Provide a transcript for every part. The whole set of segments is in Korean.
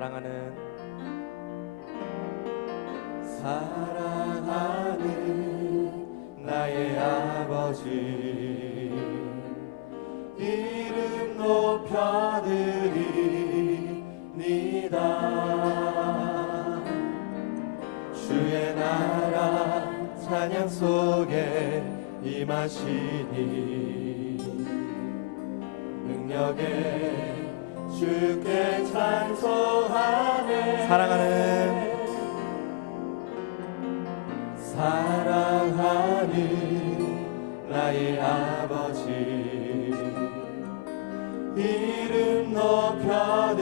사랑하는 나의 아버지, 이름 높여드립니다. 주의 나라 찬양 속에 임하시니 능력에 주께 찬송하네. 사랑하는 나의 아버지, 이름 높여드립니다.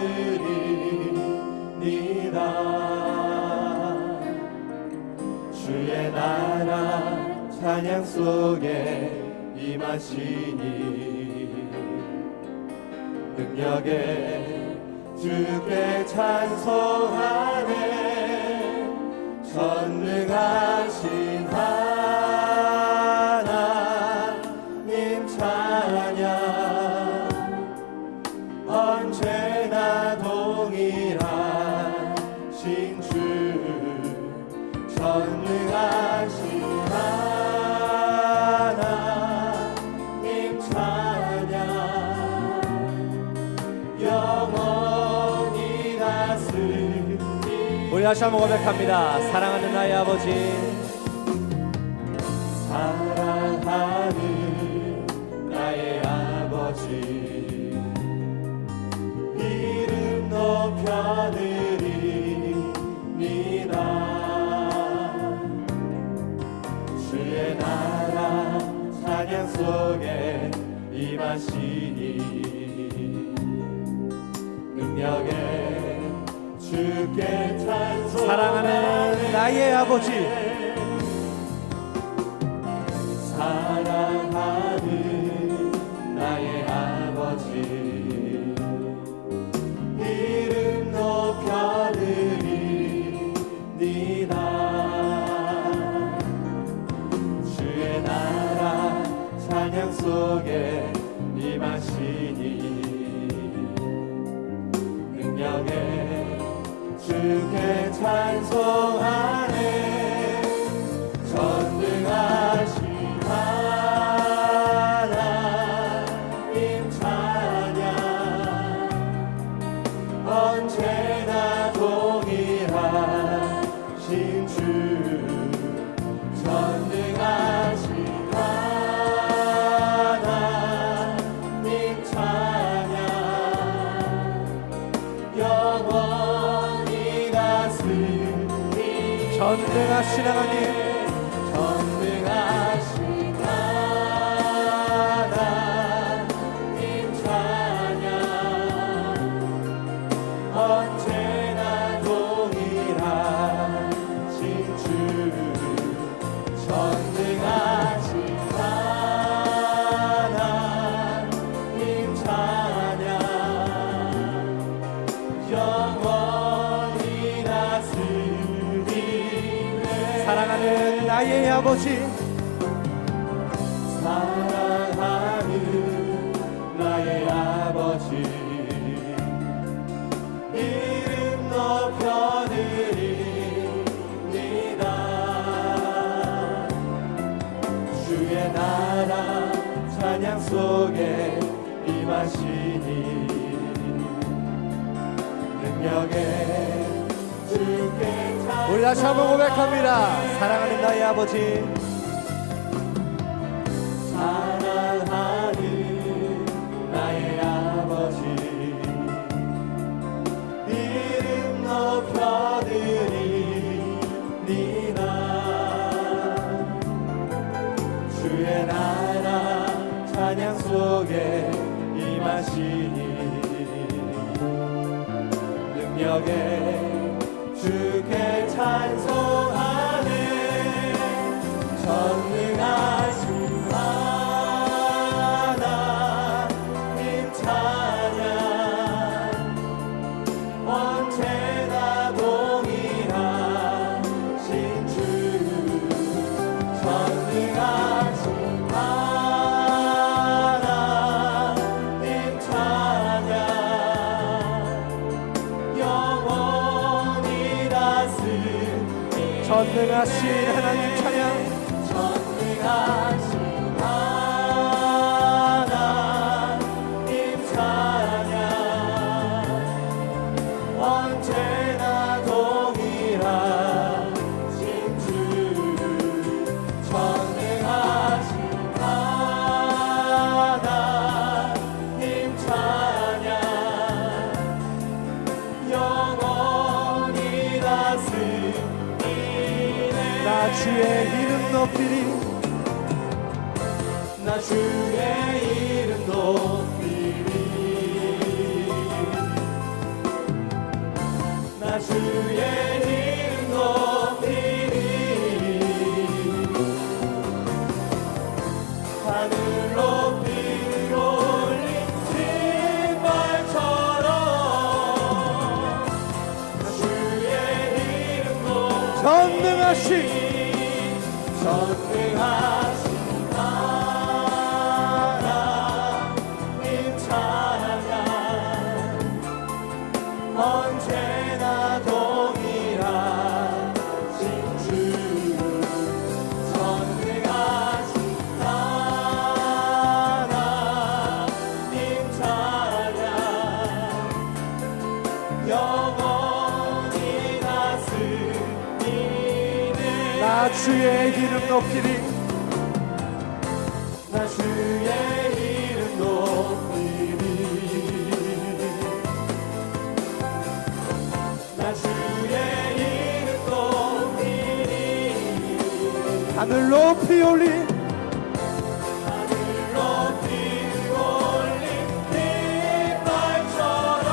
주의 나라 찬양 속에 임하시니 능력에 주께 찬송하네. 전능하신 하나님 찬양, 언제나 동일하신 주, 전능하신 하나님 찬양, 영원히 다스리니. 우리 다시 한번 고백합니다. 사랑하는 나의 아버지, 사랑하는 나의 아버지, 이름 높여드립니다. 주의 나라 찬양 속에 임하시니 능력에 주께 찬송. 사랑하는 나의 아버지, 사랑하는 나의 아버지, 이름 높여드립니다. 주의 나라 찬양 속에 임하시니 능력에 주께 찬송하네. 전능하신 하나님 찬양, 언제나 동일하신 주, 전능하신 하나님 찬양, 영원히 다스리니. 전능하신 하나님, 전능하신 하나님 찬양, 언제나 동일하신 주, 전능하신 하나님 찬양, 영원히 다스리네. 사랑하는 나의 아버지, 사랑하는 나의 아버지, 이름 높여드립니다. 주의 나라 찬양 속에 임하시니 능력에 주께 찬송. 우리 다시 한번 고백합니다. 사랑하는 나의 아버지, 사랑하는 나의 아버지, 이름 높여드립니다. 주의 나라 찬양 속에 임하시니 능력에 주께 찬송하네. 전능하신 하나님 찬양, 언제나 동일하신 주, 전능하신 하나님 찬양, 영원 전능하신 하나님 찬양. 전능하신 하나님 찬양 언제나 동일하신 주 전능하신 하나님 찬양 영원히 다스리네 나 주의 이름 높이리. 나 주의 이름 높이리 나 주의 이름 높이리 하늘 높이 올린 깃발처럼 나 주의 이름 높이리 전능하신 전능하신 하나님 찬양 언제나 동일하신 주 전능하신 하나님 찬양 영원히 다스리네 나 주의 이름 높이리. 나 주의 이름 높이리 나 주의 이름 높이리 하늘 높이 올리. 하늘 높이 올린 깃발처럼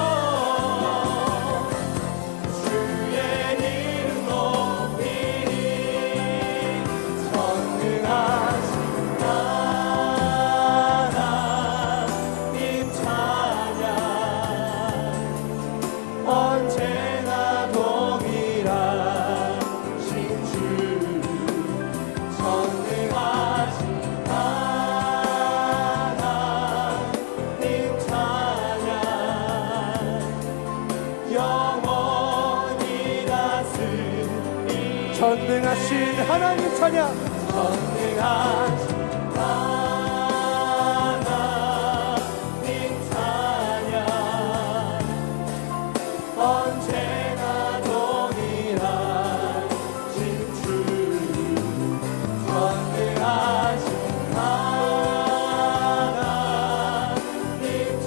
주의 이름 높이리 전능하신 하나님 찬양 언제나 동일하신 주 전능하신 하나님 찬양 영원히 다스리네 전능하신 하나님 찬양. 전능하신 하나님 찬양 언제나 동일하신 주 전능하신 하나님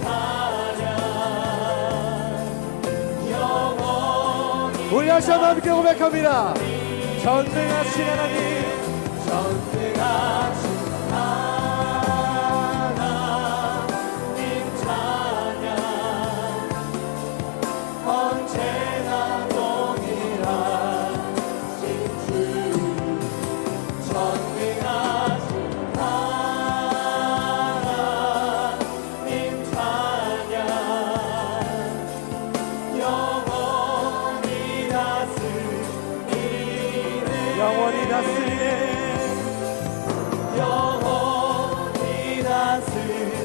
찬양 영원히 우리 다시 한번 함께 고백합니다. 전능하신 하나님. 전능하신 하나님 찬양 언제나 동일하신 주 전능하신 하나님 찬양 영원히 다스리네 영원히 다스리네. 영원히 다스리네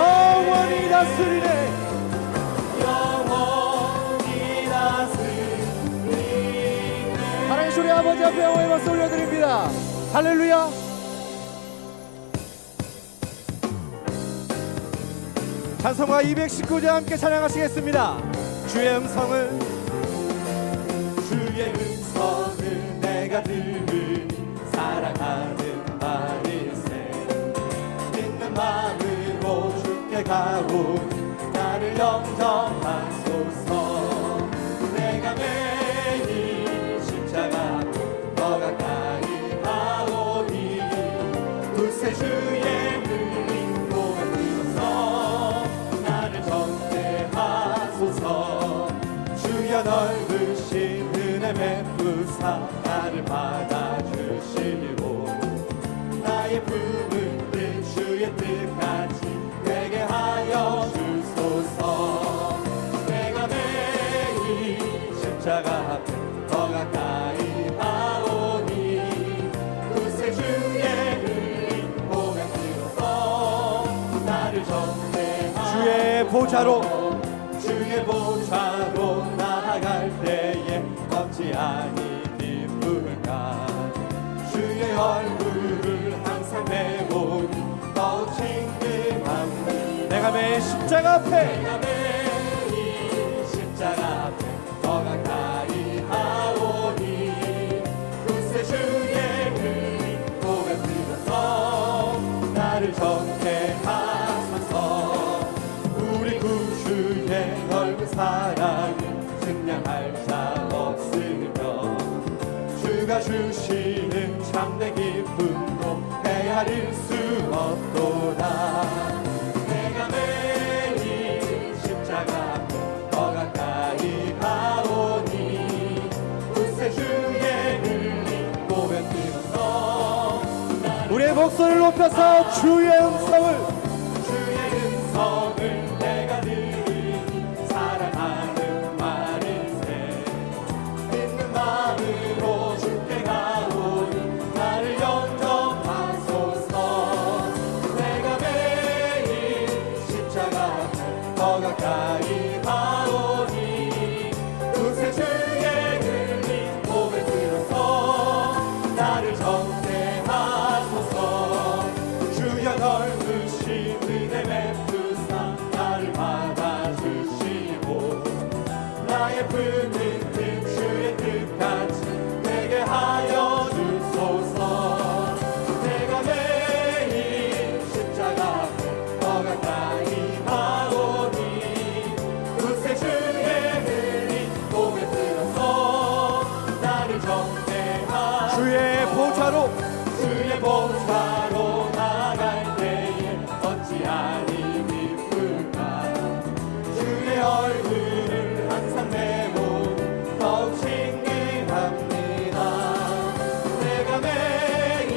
영원히 다스리네. 영원히 다스리네 하나님 소리 아버지 앞에 영광의 박수 올려드립니다. 할렐루야. 찬송가 219장 함께 찬양하시겠습니다. 주의 음성을. 주의 음성을 내가 들으니 사랑하는 말일세 믿는 마음으로 주께 가오니 나를 영접하소서 내가 매일 십자가 더 가까이 가오니 둘세 주의 흘린 고백 들어서 나를 전대하소서 주여 넓으신 은혜 베푸사 나를 받아주시고 나의 품을 주의 뜻같이 되게 하여 주소서 내가 매일 십자가 앞에 더 가까이 가오니 그새 주의 흘린 고백 들어서 나를 전대하소서 주의 보좌로 주의 보좌로 나아갈 때에 어찌 아니 기쁠까 주의 얼굴을 항상 내보니 더욱 친근함이 내가 매일 십자가 앞에 내가 매일 십자가 앞에 더 가까이 하오니 굳세 주의 그 고백 들어서 나를 정죄하소서 우리 구주의 넓은 사랑을 증량할 자 없으며 주가 주시는 참된 기쁨도 헤아릴 수 없도다 내가 매일 십자가 앞에 더 가까이 가오니 굳세 주의 흘린 고백 들어서 우리의 목소리를 높여서 주의 음성을 주의 음성을 내가 들으니 사랑하는 말일세 믿는 마음으로 주께 가오니 나를 영접하소서 내가 매일 십자가 앞에 더 가까이 가오니 굳세 주의 흘린 고백 들어서 나를 정죄하소서 주여 넓으신 은혜 베푸사 나를 받아주시고 나의 품은 뜻 주의 뜻같이 되게 하여 주소서 내가 매일 십자가 앞에 더 가까이 가오니 굳세 주의 흘린 고백 들어서 나를 정죄하소서 주의 보좌로 주의 보좌로 나갈 때에 어찌 아니 기쁠까 주의 얼굴을 항상 내보니 더욱 친근합니다 내가 매일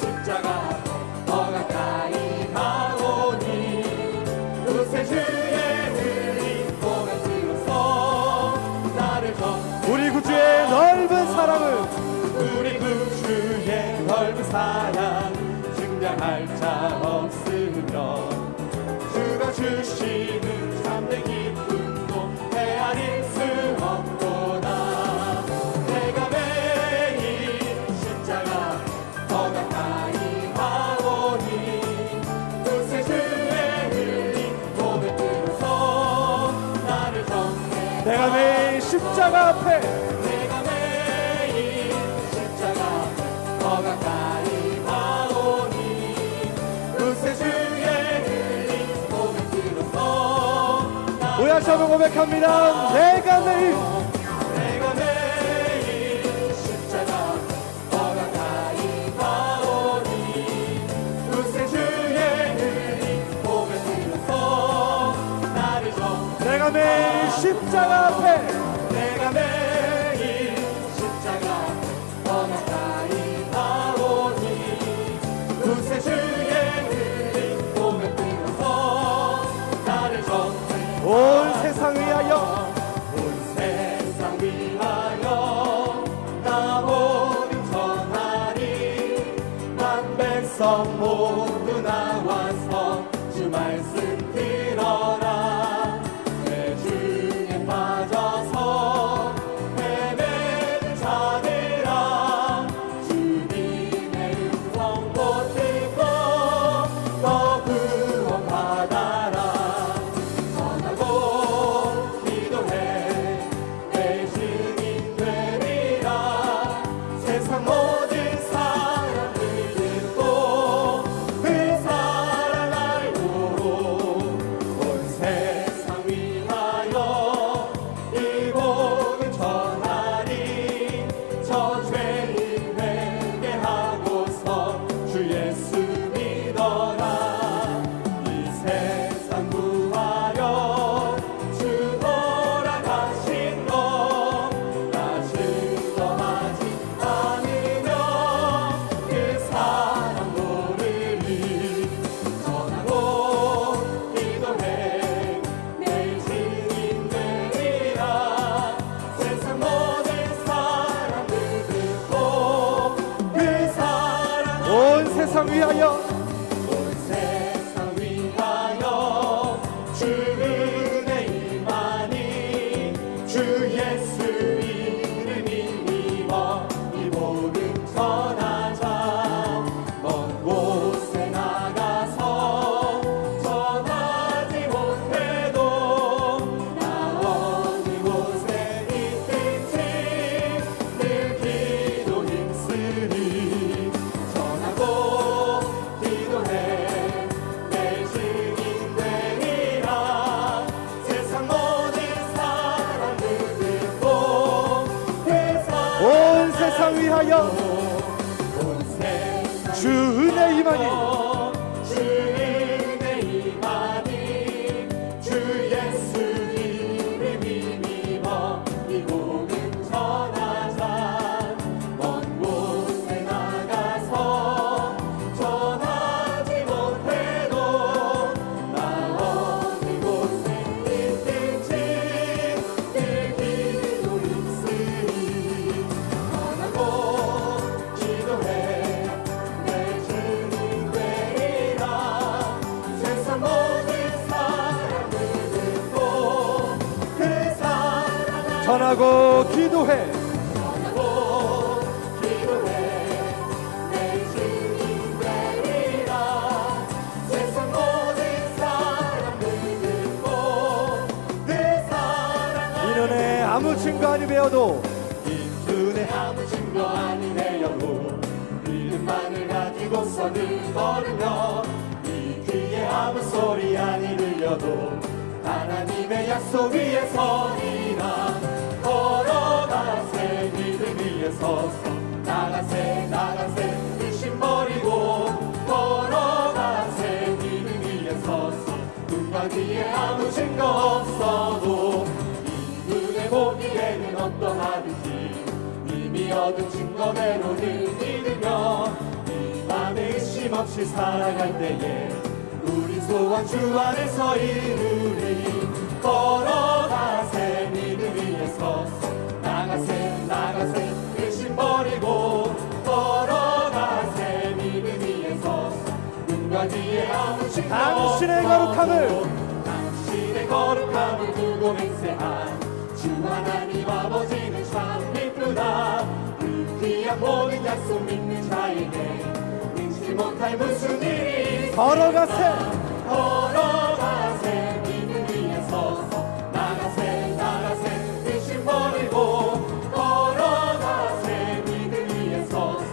십자가 앞에 더 가까이 가오니 굳세 주의 흘린 고백 들어서 나를 우리 구주의 넓은 사랑을 우리 구주의 넓은 사랑 증량할 자 없으며 주가 주시는 참된 기쁨도 헤아릴 수 없도다 내가 매일 십자가 더 가까이 가오니 굳세 주의 흘린 고백 들어서 나를 정죄 내가 매일 십자가 앞에 내가 매일 십자가 앞에 더 가까이 가오니 굳세 주의 흘린 고백 들어서 오야시 한번 고백합니다. 내가 매일 내가 매일 십자가 앞에 더 가까이 가오니 굳세 주의 흘린 고백 들어서 나를 정죄 내가 매일 십자가 앞에 내가 매일 십자가 앞에 더 가까이 가오니 굳세 주의 흘린 고백 들어서 나를 정죄 온 세상 위하여 온 세상 위하여 나 복음 전하리 만 백성 모두 나와서 주 말씀 들어라 내 중에 빠져서 헤매는 자들아 주님의 음성 못 듣고 더 구원 받아라 전하고 기도해 내 증인 되리라 세상 모든 사람들 듣고 그 사랑 알고 온 세상 위하여 이 복음 전하리 저 죄인 회개하고서 주 예수 믿어라 이 세상 구하여 주 돌아가신 것 나 증거하지 않으며 그 사랑 모르리 전하고 기도해 내 증인 되리라 세상 모든 사람들 듣고 그 사랑 온 세상 위하여 온 세상 위하여 주 은혜 임하니 주 예수 이름을 연하고 기도해. 내 주님 되리라. 세상 모든 사람들 듣고 내 사랑 이는혜 아무 증거 아니 배워도 눈에 아무 증거 아니 내어도 믿음만을 가지고서는 걸으며 이 귀에 아무 소리 아니 들려도 하나님의 약속 위에 서리라. 걸어가세 믿음 위에 서서 나가세 나가세 의심 버리고 걸어가세 믿음 위에 서서 눈과 귀에 아무 증거 없어도 이 눈에 보기에는 어떠하든지 이미 얻은 증거대로는 믿으며 이 맘에 의심 없이 살아갈 때에 우리 소원 주 안에서 이루리. 걸어가세 믿음 위에 서서 나가세 나가세 의심 버리고 걸어가세 믿음 위에 서서 눈과 뒤에 아무 증거 당신의 거룩함을 당신의 거룩함을 두고 맹세한 주 하나님 아버지는 참 이쁘다. 그 귀한 모든 약속 믿는 자에게 능치 못할 무슨 일이 걸어가세. 걸어가세 믿음 위에 서서 나가세 나가세 의심 버리고 걸어가세 믿음 위에 서서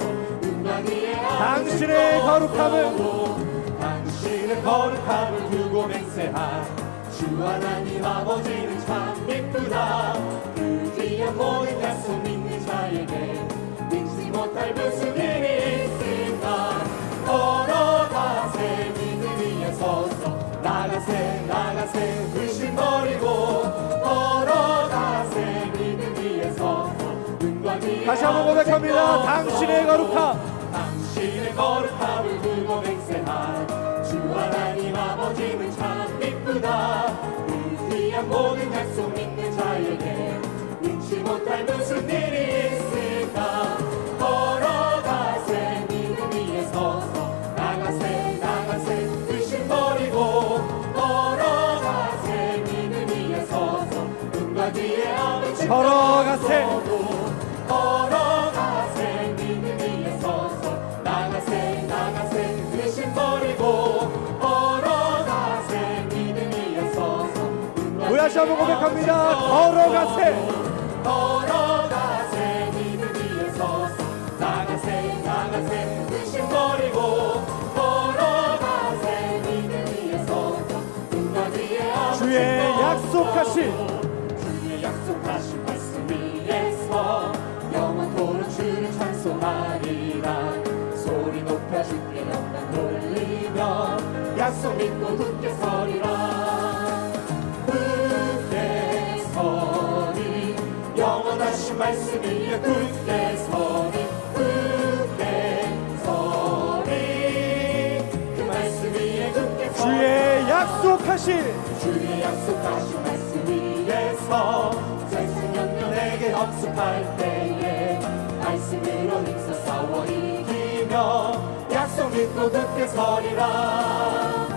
눈과 뒤에 당신의 거룩함을 당신의 거룩함을 두고 맹세한 주 하나님 아버지는 참 이쁘다. 그 귀한 모든 약속 믿는 자에게 능치 못할 무슨 일이 있을까. 걸어가세 믿음 위에 서서 나가세 나가세 의심 버리고 걸어가세 믿음 위에 서서 눈과 뒤에 다시 한번 고백합니다. 당신의 거룩함. 당신의 거룩함을 두고 맹세한 주 하나님 아버지는 참 이쁘다. 그 귀한 모든 약속 믿는 자에게 능치 못할 무슨 일이 있을까. 걸어가세 믿음 위에 서서 나가세 나가세 의심 버리고 걸어가세 믿음 위에 서서 눈과 뒤에 아무 증거 걸어가세. 걸어가세 믿음 위에 서서 나가세 나가세 의심 버리고 걸어가세 믿음 위에 서서 우리 다시 한번 고백합니다. 걸어가세. 걸어가세 믿음 위에 서서 나가세 나가세 의심 버리고 걸어가세 믿음 위에 서서 눈과 뒤에 아무 주의 증거 약속하신 주의 약속하신 말씀 위에서 영원토록 주를 찬송하리라. 소리 높여 주께 영광 돌리며 약속 믿고 굳게 서리라. 굳게 서리 영원하신 말씀 위에 굳게 서리 굳게 서리 그 말씀 위에 굳게 서리 주의 약속하신 주의 약속하신 말씀 위에서 세상 영년에게 억습할 때에 말씀으로 힘써 싸워 이기며 약속 믿고 굳게 서리라.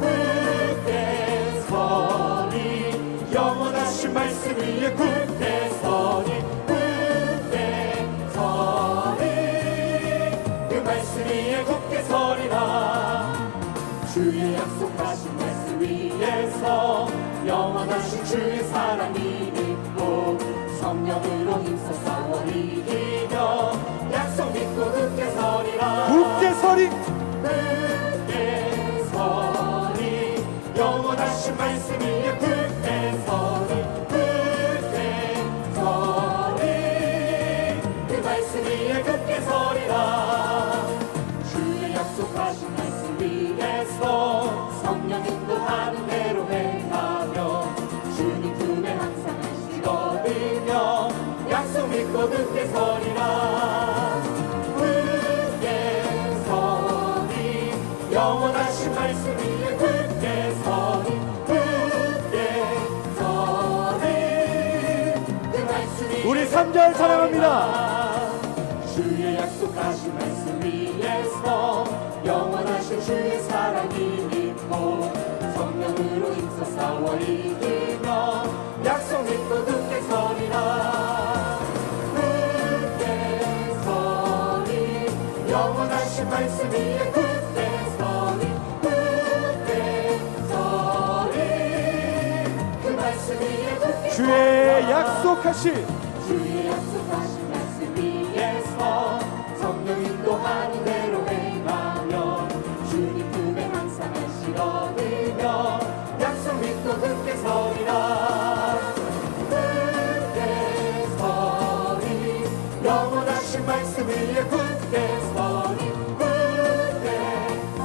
굳게 서리 영원하신 말씀 위에 굳게 서리 굳게 서리 그 말씀 위에 굳게 서리라. 주의 약속하신 말씀 위에서 영원하신 주의 사랑이 믿고 성령으로 힘써 싸워 이기며 약속 믿고 굳게 서리라. 굳게 서리. 굳게 서리 영원하신 말씀 위에 굳게 서리 굳게 서리 그 말씀 위에 굳게 서리라. 주의 약속하신 말씀 위에서 성령 인도하는 대로 행하며 주님 품에 항상 안식거든요 약속 믿고 굳게 서리라. 굳게 서리 영원하신 말씀 위에 굳게 서리 굳게 서리 그 말씀 위에 우리 3절 찬양합니다. 주의 약속하신 말씀 위에서 영원하신 주의 사랑이 믿고 성령으로 힘써 싸워 이기며 약속 믿고 굳게 서리라. 말씀 위에 굳게 서리 굳게 서리 그 말씀 위에 굳게 주의 약속하신 주의 약속하신 말씀 위에서 성령 인도하는 대로 행하며 주님 품에 항상 안식 얻으며 약속 믿고 굳게 서리라 굳게 서리 영원하신 말씀 위에 굳게 서리 굳게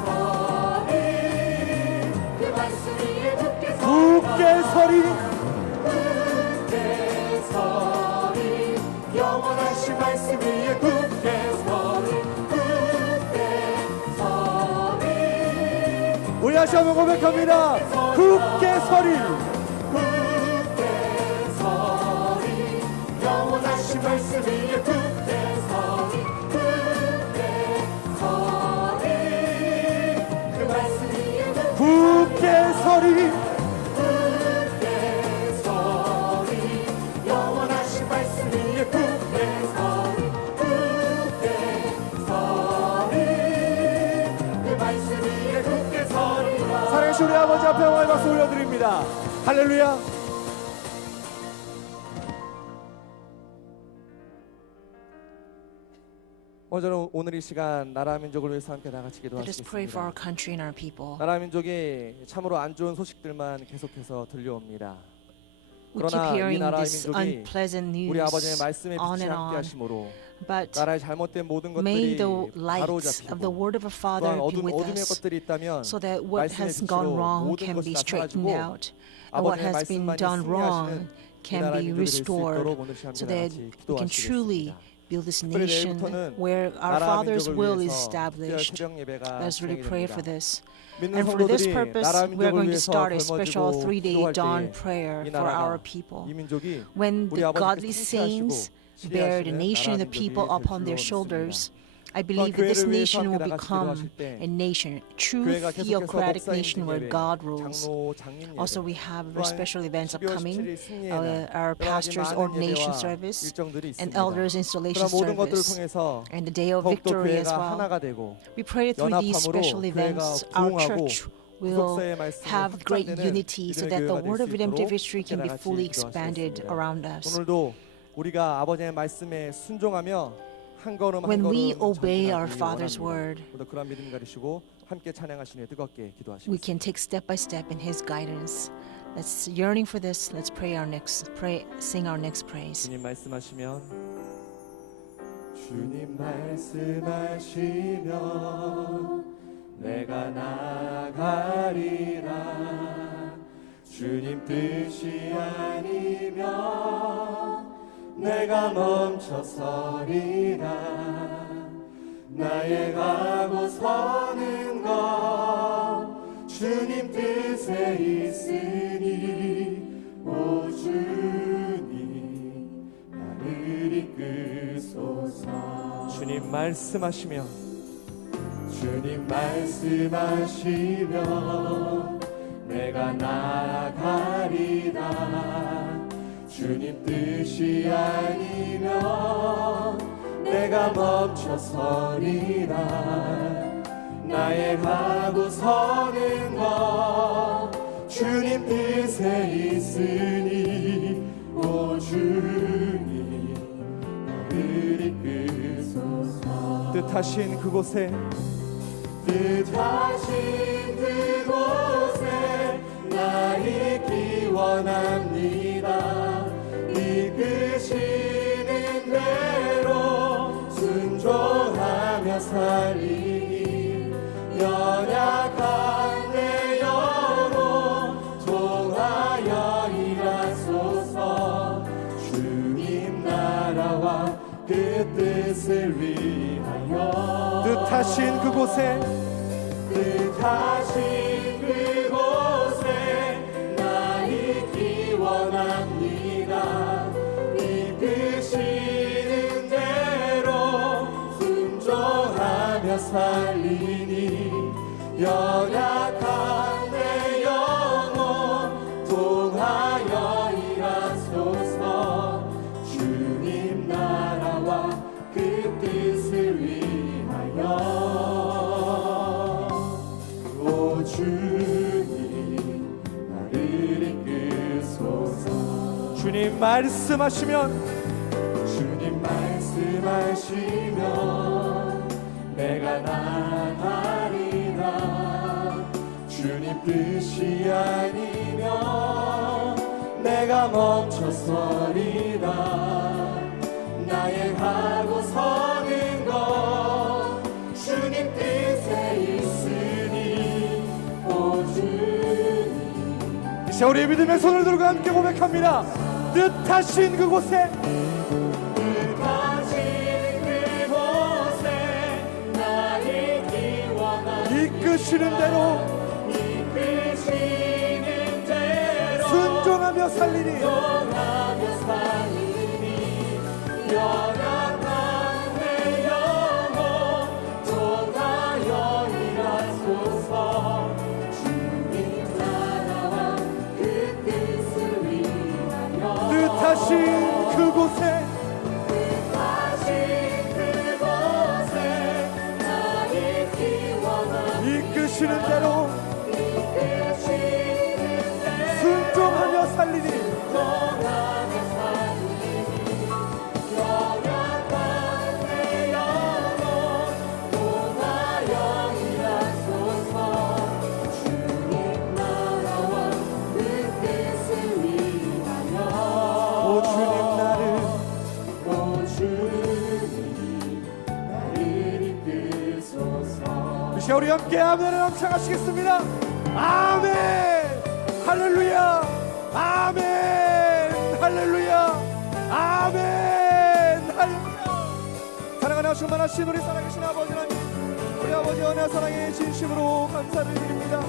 서리 그 말씀 위에 굳게 굳게 서리 굳게 서리 영원하신 말씀 위에 굳게 서리 굳게 서리 우리 다시 한번 고백합니다. 굳게 서리 굳게 서리 영원하신 말씀 위에 굳게 서리 굳게 서리 그 말씀 위에 굳게 서리 굳게 서리 영원하신 말씀 위에 굳게 서리 굳게 서리 그 말씀 위에 굳게 서리라 사랑하신 우리 아버지 앞에 영광의 박수 올려드립니다. 할렐루야. 저는 오늘 이 시간 나라 민족을 위해서 함께 다 같이 Let us pray for our 기도하시겠습니다. country and our people. 나라 민족이 참으로 안 좋은 소식들만 계속해서 들려옵니다. We keep 그러나 이 hearing 나라의 this 민족이 unpleasant 우리 news 아버지의 말씀에 on 빛이 and 함께 on. 하심으로 But 나라의 잘못된 모든 may 것들이 the lights of the 바로잡히고 word of our Father 또한 be with 어둠의 us, 것들이 있다면 so that what 말씀의 has gone 빛으로 wrong 모든 can 것이 be 다 straightened 사라지고 out, and what 아버지의 has been 말씀만이 done wrong 승리하시는 이 can 나라의 be 민족이 될 수 restored, 있도록 오늘 시간 so 다 that 같이 we can truly 기도하시겠습니다. build this 그래, nation 내일부터는 where our 나라 Father's 민족을 will is 위해서 특별 established. 새벽 예배가 Let us really 진행이 pray 됩니다. for this. 믿는 And for this 성도들이 purpose, 나라 we are 민족을 going to 위해서 start a special 걸머지고 3-day 기도할 dawn 때 prayer 이 for our 나라가 people. 이 민족이 When 우리 the 아버지께서 godly 통치하시고 saints bear the 지배하시는 nation and 나라 the people 민족이 될 upon their 줄로 shoulders, 믿습니다. I believe that this 교회를 위해서 nation will 함께 다 같이 become 기도하실 때 a nation, true 교회가 계속해서 theocratic 목사 nation 인증 where 예배, God rules. 장로 장인 예배, Also, we have very 또한 special events 12월 upcoming, 17일 승리의 날, our 여러 가지 pastor's 많은 ordination 예배와 service 일정들이 and 있습니다. elders installation 그런 모든 것들을 service, 통해서 and the day of 더욱더 victory as 교회가 well. 하나가 되고 We pray that through these 연합함으로 special events, 교회가 our 부흥하고 church will 구속사의 말씀이 have great 확장되는 unity so 믿음의 that the 교회가 word 될 of 수 redemptive 있도록 history can be 함께 다 같이 fully expanded 기도하시겠습니다. around us. 오늘도 우리가 아버지의 말씀에 순종하며 한 걸음 한 When 걸음 we obey our 전진하기 Father's 원합니다. word, 모두 그런 믿음 가지시고 함께 찬양하시니 뜨겁게 기도하시겠습니다. we can take step by step in His guidance. Let's yearning for this. Let's sing our next praise. 주님 말씀하시면 주님 말씀하시면 내가 나가리라 주님 뜻이 아니면 내가 멈춰서리라 나의 가고 서는 것 주님 뜻에 있으니 오 주님 나를 이끄소서 주님 말씀하시면 주님 말씀하시면 내가 나가리라 주님 뜻이 아니면 내가 멈춰서리라 나의 가고 서는 것 주님 뜻에 있으니 오 주님 나를 이끄소서 뜻하신 그곳에 나 있기 원합니다 이끄시는 대로 순종하며 살리니 연약한 내 영혼 통하여 일하소서 주님 나라와 그 뜻을 위하여 뜻하신 그곳에 나 있기 원합니다 이끄시는 대로 순종하며 살리니 연약한 내 영혼 통하여 일하소서 주님 나라와 그 뜻을 위하여 주님 말씀하시면 주님 말씀하시면 내가 나가리라. 주님 뜻이 아니면 내가 멈춰서리라. 나행하고 서는 것 주님 뜻에 있으니 오 주님. 이제 우리 믿음의 손을 들고 함께 고백합니다. 뜻하신 그곳에 이끄시는 대로 순종하며 살리니 연약한 내 영혼 도다여이라소서. 주님 나라와 그 뜻을 위하여 뜻하신 그곳에 이끄시는 대로 순종하며 살리니 연약한 내 영혼 도다여이라소서. 주님 나라와 그 뜻을 위하여 오 주님 나를 오 주님 나를 이끄소서. 이 시간 우리 함께 아멘을 함창하시겠습니다. 아멘 할렐루야 아멘 할렐루야 아멘 할렐루야. 사랑하는 충만하신 우리 살아계신 아버지 하나님, 우리 아버지 은혜 사랑에 진심으로 감사를 드립니다.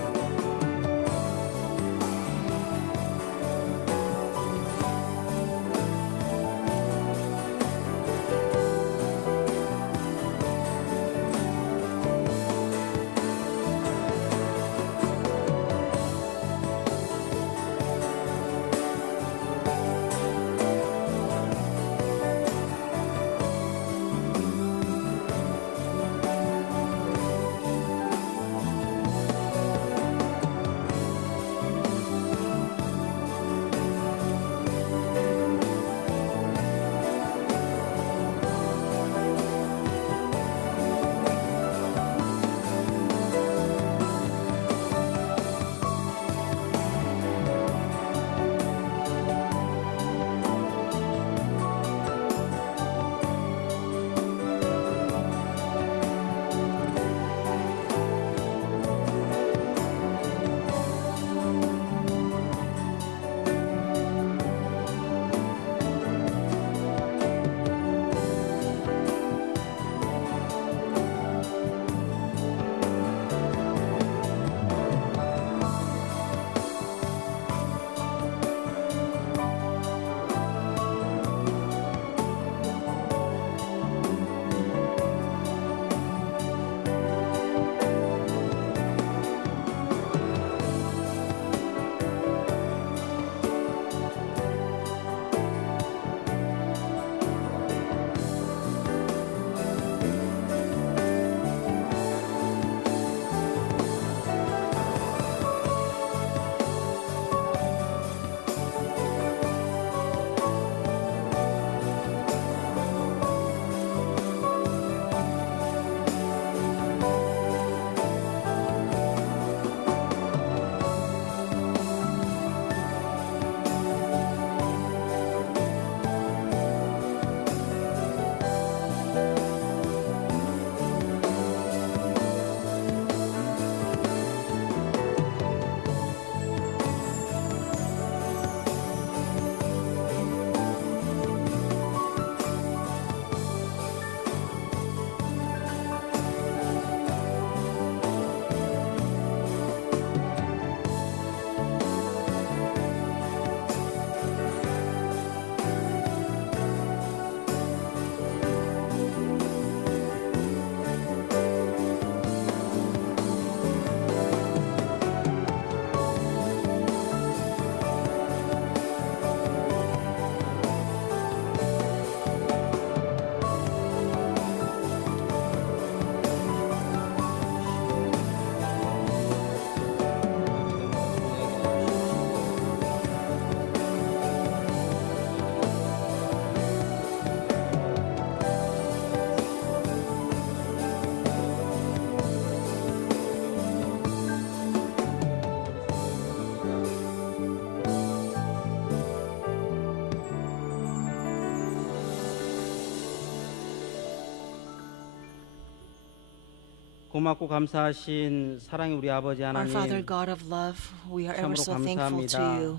고맙고 감사하신 사랑의 우리 아버지 Our Father, 하나님, God of love, we are ever 참으로 so thankful to 감사합니다. you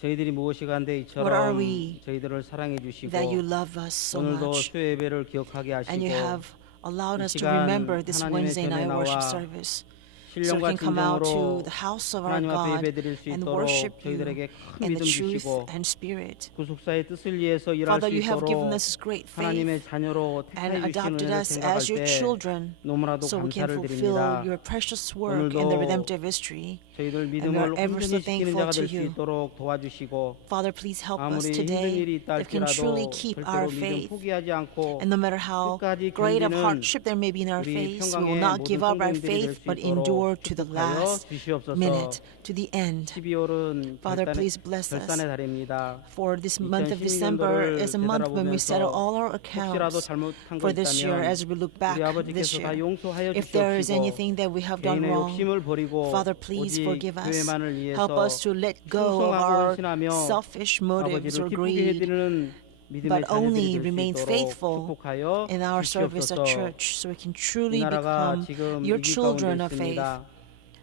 저희들이 무엇이간데 What are 이처럼 we 저희들을 사랑해 주시고 that you love us so 오늘도 much, 수요 예배를 기억하게 and you 하시고 have allowed 이 us to 시간 remember this 하나님의 Wednesday 전에 night worship 나와 service, so we 신령과 can come out to 진정으로 the house of our 하나님 앞에 God 예배드릴 수 and 있도록 worship you 저희들에게 큰 in 믿음 the truth 주시고 and spirit. 구속사의 뜻을 위해서 일할 Father, 수 you have given 있도록 us great 하나님의 faith 자녀로 and 택해 주신 adopted 은혜를 us 생각할 as your 때 children 너무나도 so we can 감사를 fulfill 드립니다. your precious work in the 오늘도 redemptive history. 저희들 we 믿음을 are ever so 온전히 지키는 thankful 자가 to 될 수 you. 있도록 도와주시고 Father, please help us 아무리 힘든 today 일이 있다 that we can truly 할지라도 keep 절대로 our 믿음 faith. 포기하지 않고 And no matter how 끝까지 great of 견디는 hardship there may be in our 우리 face, we 평강의 will not 모든 give up our 성도님들이 될 faith, 수 but 있도록 endure to the 축복하여 last 주시옵소서. minute, to the end. 12월은 Father, please bless us. 결산의 달입니다. For this month of December is a month when we settle all our 혹시라도 accounts 잘못한 거 for this year 있다면 as we look back 우리 this 아버지께서 다 year. 용서하여 If there is 주시옵시고 anything that we have done 개인의 wrong, 욕심을 버리고 Father, please 오직 forgive us. 교회만을 Help 위해서 us to let go of 충성하고 our 헌신하며 selfish motives 아버지를 or 기쁘게 greed, 해드리는 믿음의 but only 자녀들이 될 remain 수 있도록 faithful 축복하여 in our service at 주시옵소서. church so we can 이 truly 나라가 become 지금 your 위기 children 가운데 of faith. 있습니다.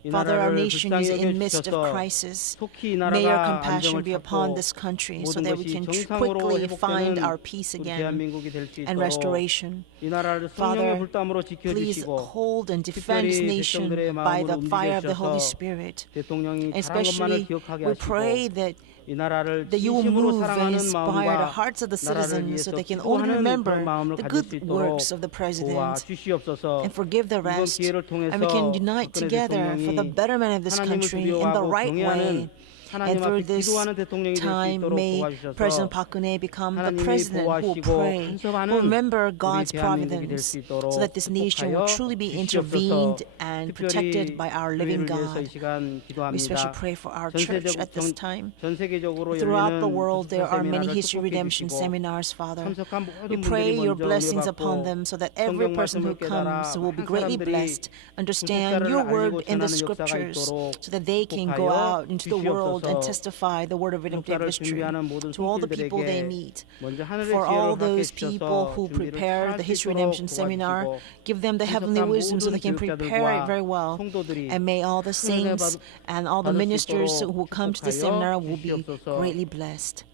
이 Father, our 나라를 nation 불쌍히 is in midst of 여겨주셔서 crisis. 속히 이 May your 나라가 compassion 안정을 be upon 찾고 this country so 모든 that we 것이 can 정상으로 quickly find 회복되는 our peace 우리 again 대한민국이 될 수 and 있도록 restoration. 이 나라를 Father, 성령의 불담으로 Please 지켜주시고 hold and defend this 특별히 nation 백성들의 by the 마음을 fire of the Holy 움직여 Spirit. 대통령이 잘한 것만을 Especially, 기억하게 we pray 하시고 that 이 나라를 you will 진심으로 move and 사랑하는 inspire the 마음과 hearts of the 나라를 citizens so 위해서 they can only 기도하는 remember 그런 마음을 the 가질 수 good 있도록 works of the president 도와주시옵소서. and forgive the 이번 rest. 기회를 And we can 통해서 unite 박근혜 together for the 대통령이 betterment of this 하나님을 country in the 두려워하고 right way. 경외하는 And 하나님 through 앞에 this 기도하는 대통령이 될 수 time, 있도록 may 도와주셔서 President Park Geun-hye become the 하나님이 president who will 보호하시고 pray, who 간섭하는 remember 우리 God's 대한민국이 될 providence, 수 있도록 so that this nation will 축복하여 truly be 주시옵소서. intervened and protected 특별히 by our living 교회를 위해서 이 God. 시간 We especially 기도합니다. pray for our 전 church 세계적- at this time. 전 세계적으로 Throughout the 열리는 world, there are many 세미나를 history 축복해 redemption 주시고 seminars, Father. 참석한 We 모든 pray 분들이 your 먼저 blessings 은혜 upon 받고 them so that every 성경 person who 말씀을 깨달아 comes will be 많은 greatly 사람들이 blessed, understand 구속사를 your 알리고 word in the 전하는 역사가 scriptures 있도록 so that they can go 축복하여 out into the world and 주시옵소서. testify the word of redemptive 구속사를 history 준비하는 모든 to all the people they 손길들에게 meet. 먼저 하늘의 For all 지혜를 those 허락해 people 주셔서 who 준비를 prepare 잘 the 할 수 history 있도록 redemption seminar, 도와주시고 give them the heavenly 참석한 wisdom so they can 모든 prepare it 교육자들과 very well. 성도들이 And may all the 큰 은혜 saints 받- and all the 받을 수 ministers 있도록 who will come to the 축복하여 seminar will be 주시옵소서. greatly blessed.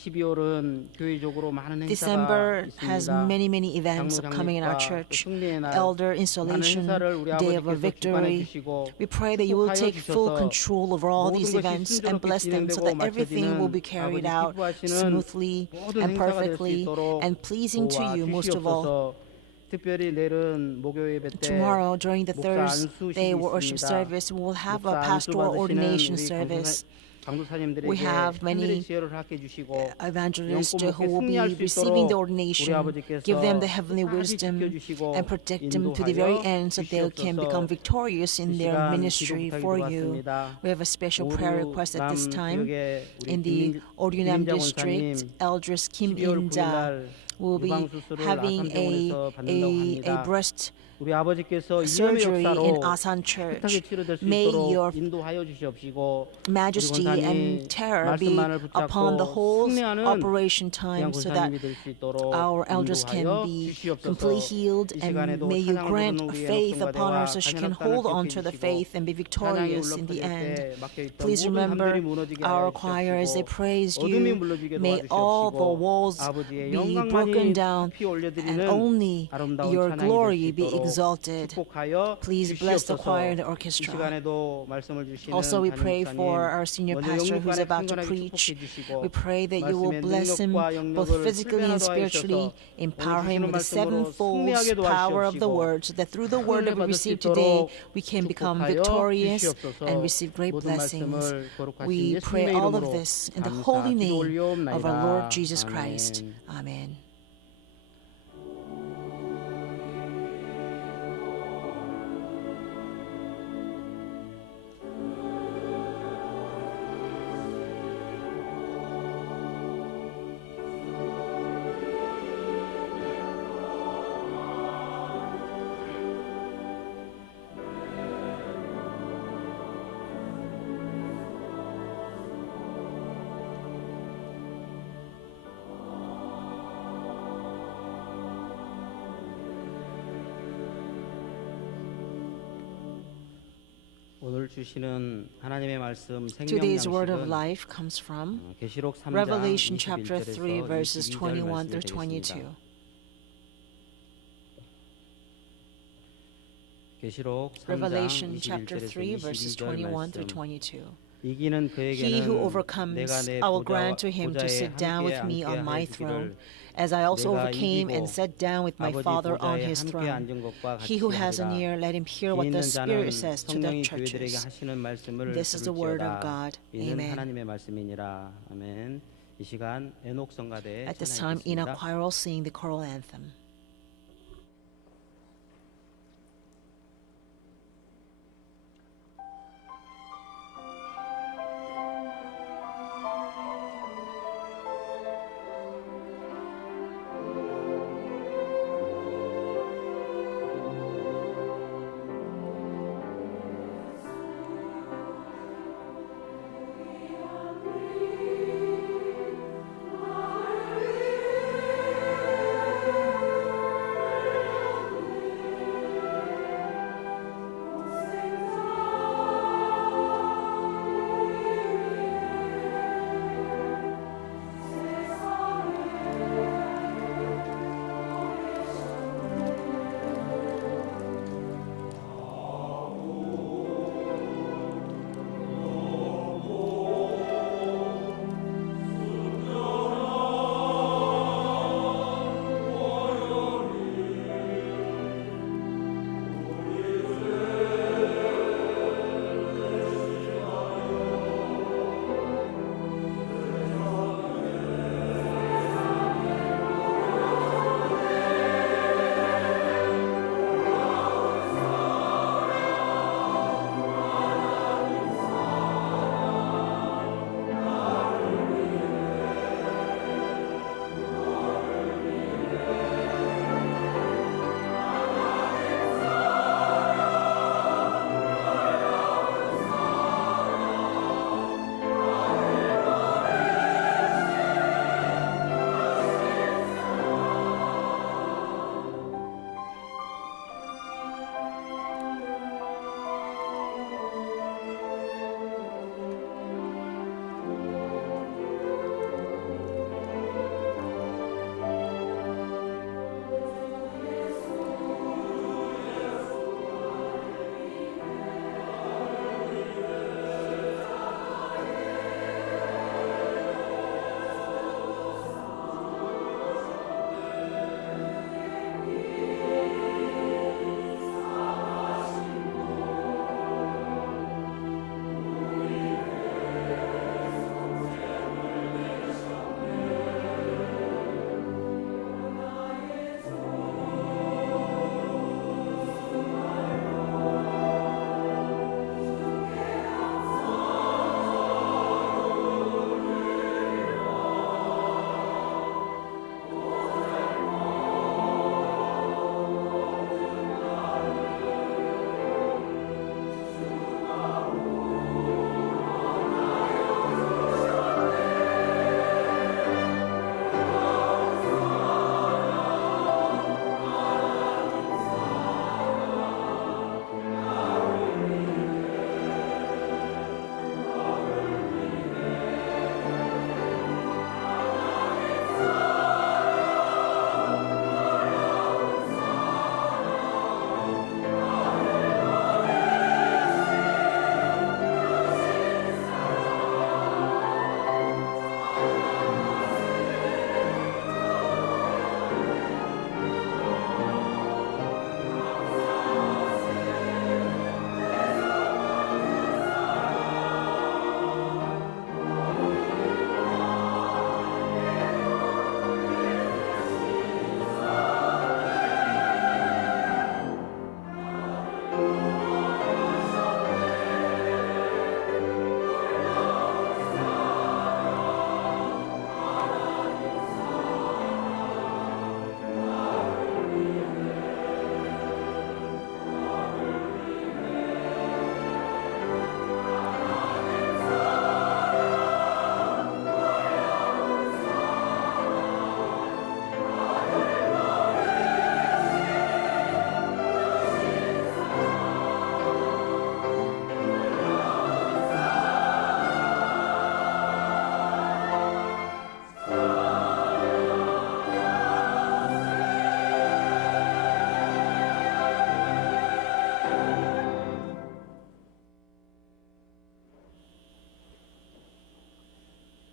12월은 교회적으로 많은 행사가 December has 있습니다. many events coming in our 장로 church. 장립과 승리의 날 Elder 많은 installation, 행사를 우리 day of a 아버지께서 victory. 주관해 주시고 We pray that you will 축복하여 take full 주셔서 control over all 모든 these 것이 events and 순조롭게 bless them so 진행되고 that everything will be 마쳐지는 carried 아버지 out 기뻐하시는 smoothly 모든 and 행사가 될 수 perfectly 있도록 and pleasing to you most of all. 도와주시옵소서. 특별히 내일은 목요 예배 때 Tomorrow, during the 목사 Thursday 안수식이 worship 있습니다. service, we will have a 목사 pastoral 안수 받으시는 ordination 우리 service. 강도사님들에게 We have many 하늘의 지혜를 허락해 주시고 Evangelists 영권 who will be 승리할 수 receiving the 있도록 ordination, 우리 아버지께서 give them the heavenly 끝까지 wisdom 지켜주시고 and protect them to the very 인도하여 end so they can 주시옵소서. become victorious in 이 their 시간 ministry 기도 for 부탁이 you. 들어왔습니다. We have a special prayer request at this time. 지역의 우리 In the Oryunam 김인자 district, 원사님 Eldris Kim 12월 In-ja 9일 will be 유방 수술을 having 아산병원에서 받는다고 a 합니다. breast 우리 아버지께서 이념의 surgery 역사로 in Asan Church. 깨끗하게 치료될 수 May 있도록 your 인도하여 주시옵시고 majesty 우리 and 권사님 terror be 말씀만을 upon the 붙잡고 whole 승리하는 operation 귀한 time so that 권사님이 될 수 있도록 our elders can 인도하여 be 주시옵소서. completely healed, 이 and 시간에도 may you 찬양을 grant 부르는 우리의 faith 녹성과 upon her 대화, so she can 찬양단을 hold on to the 기억해 faith and be 찬양이 victorious in the 울려 end. 퍼질 때 막혀있던 Please 모든 remember 담들이 무너지게 our 하여 choir as they 주시옵시고 praise 어둠이 you. 물러지게 May all the 도와주시옵시고 walls 아버지의 be broken 영광만이 down 높이 and 올려드리는 only 아름다운 your 찬양이 glory 될 수 be 있도록 exalted. 축복하여 Please bless the 주시옵소서. choir and the 이 orchestra. 시간에도 말씀을 주시는 Also, we 담임 pray 목사님, for our senior 먼저 pastor who's 영육간에 about to 평안하게 preach. 축복해 주시고 We pray that you will 말씀의 bless him 능력과 both 영역을 physically and 실현하도록 spiritually, 하셔서 empower 오늘 him 주시는 with the 말씀으로 sevenfold 승리하게 power of the 도와주시옵시고 word, so that through the word that we 받을 수 receive today, 있도록 we can become 축복하여 victorious 주시옵소서. and receive great 모든 blessings. 말씀을 거룩하신 We 예수님의 pray all of 이름으로 this in the 감사 holy 기도 name 올리옵나이다. of our Lord Jesus Christ. 아멘. Amen. 오늘 주시는 하나님의 말씀 생명 Today's word of 양식은 life comes from 계시록 3장 Revelation chapter 3 21절에서 verses 22절 21 말씀이 through 되겠습니다. 22. 계시록 3장 Revelation chapter 3 21절에서 verses 22절 21 through 말씀. 22. 이기는 He who 그에게는 overcomes, 내가 내 I will grant to him to 보좌에 sit down with 함께 me on 앉게 my 하여 throne, 주기를 as I also 내가 overcame 이기고 and sat down with my 아버지 Father on 보좌에 his 함께 throne. 앉은 것과 He who 같이 has an 하리라. ear, let him hear 귀 what the 있는 자는 Spirit says to the 성령이 교회들에게 churches. 하시는 말씀을 This is the word of God. 들을지어다. 이는 Amen. 하나님의 말씀이니라. 아멘. 이 시간 에녹 성가대 At this time, Enoch 찬양하겠습니다. choir will sing the choral anthem. 주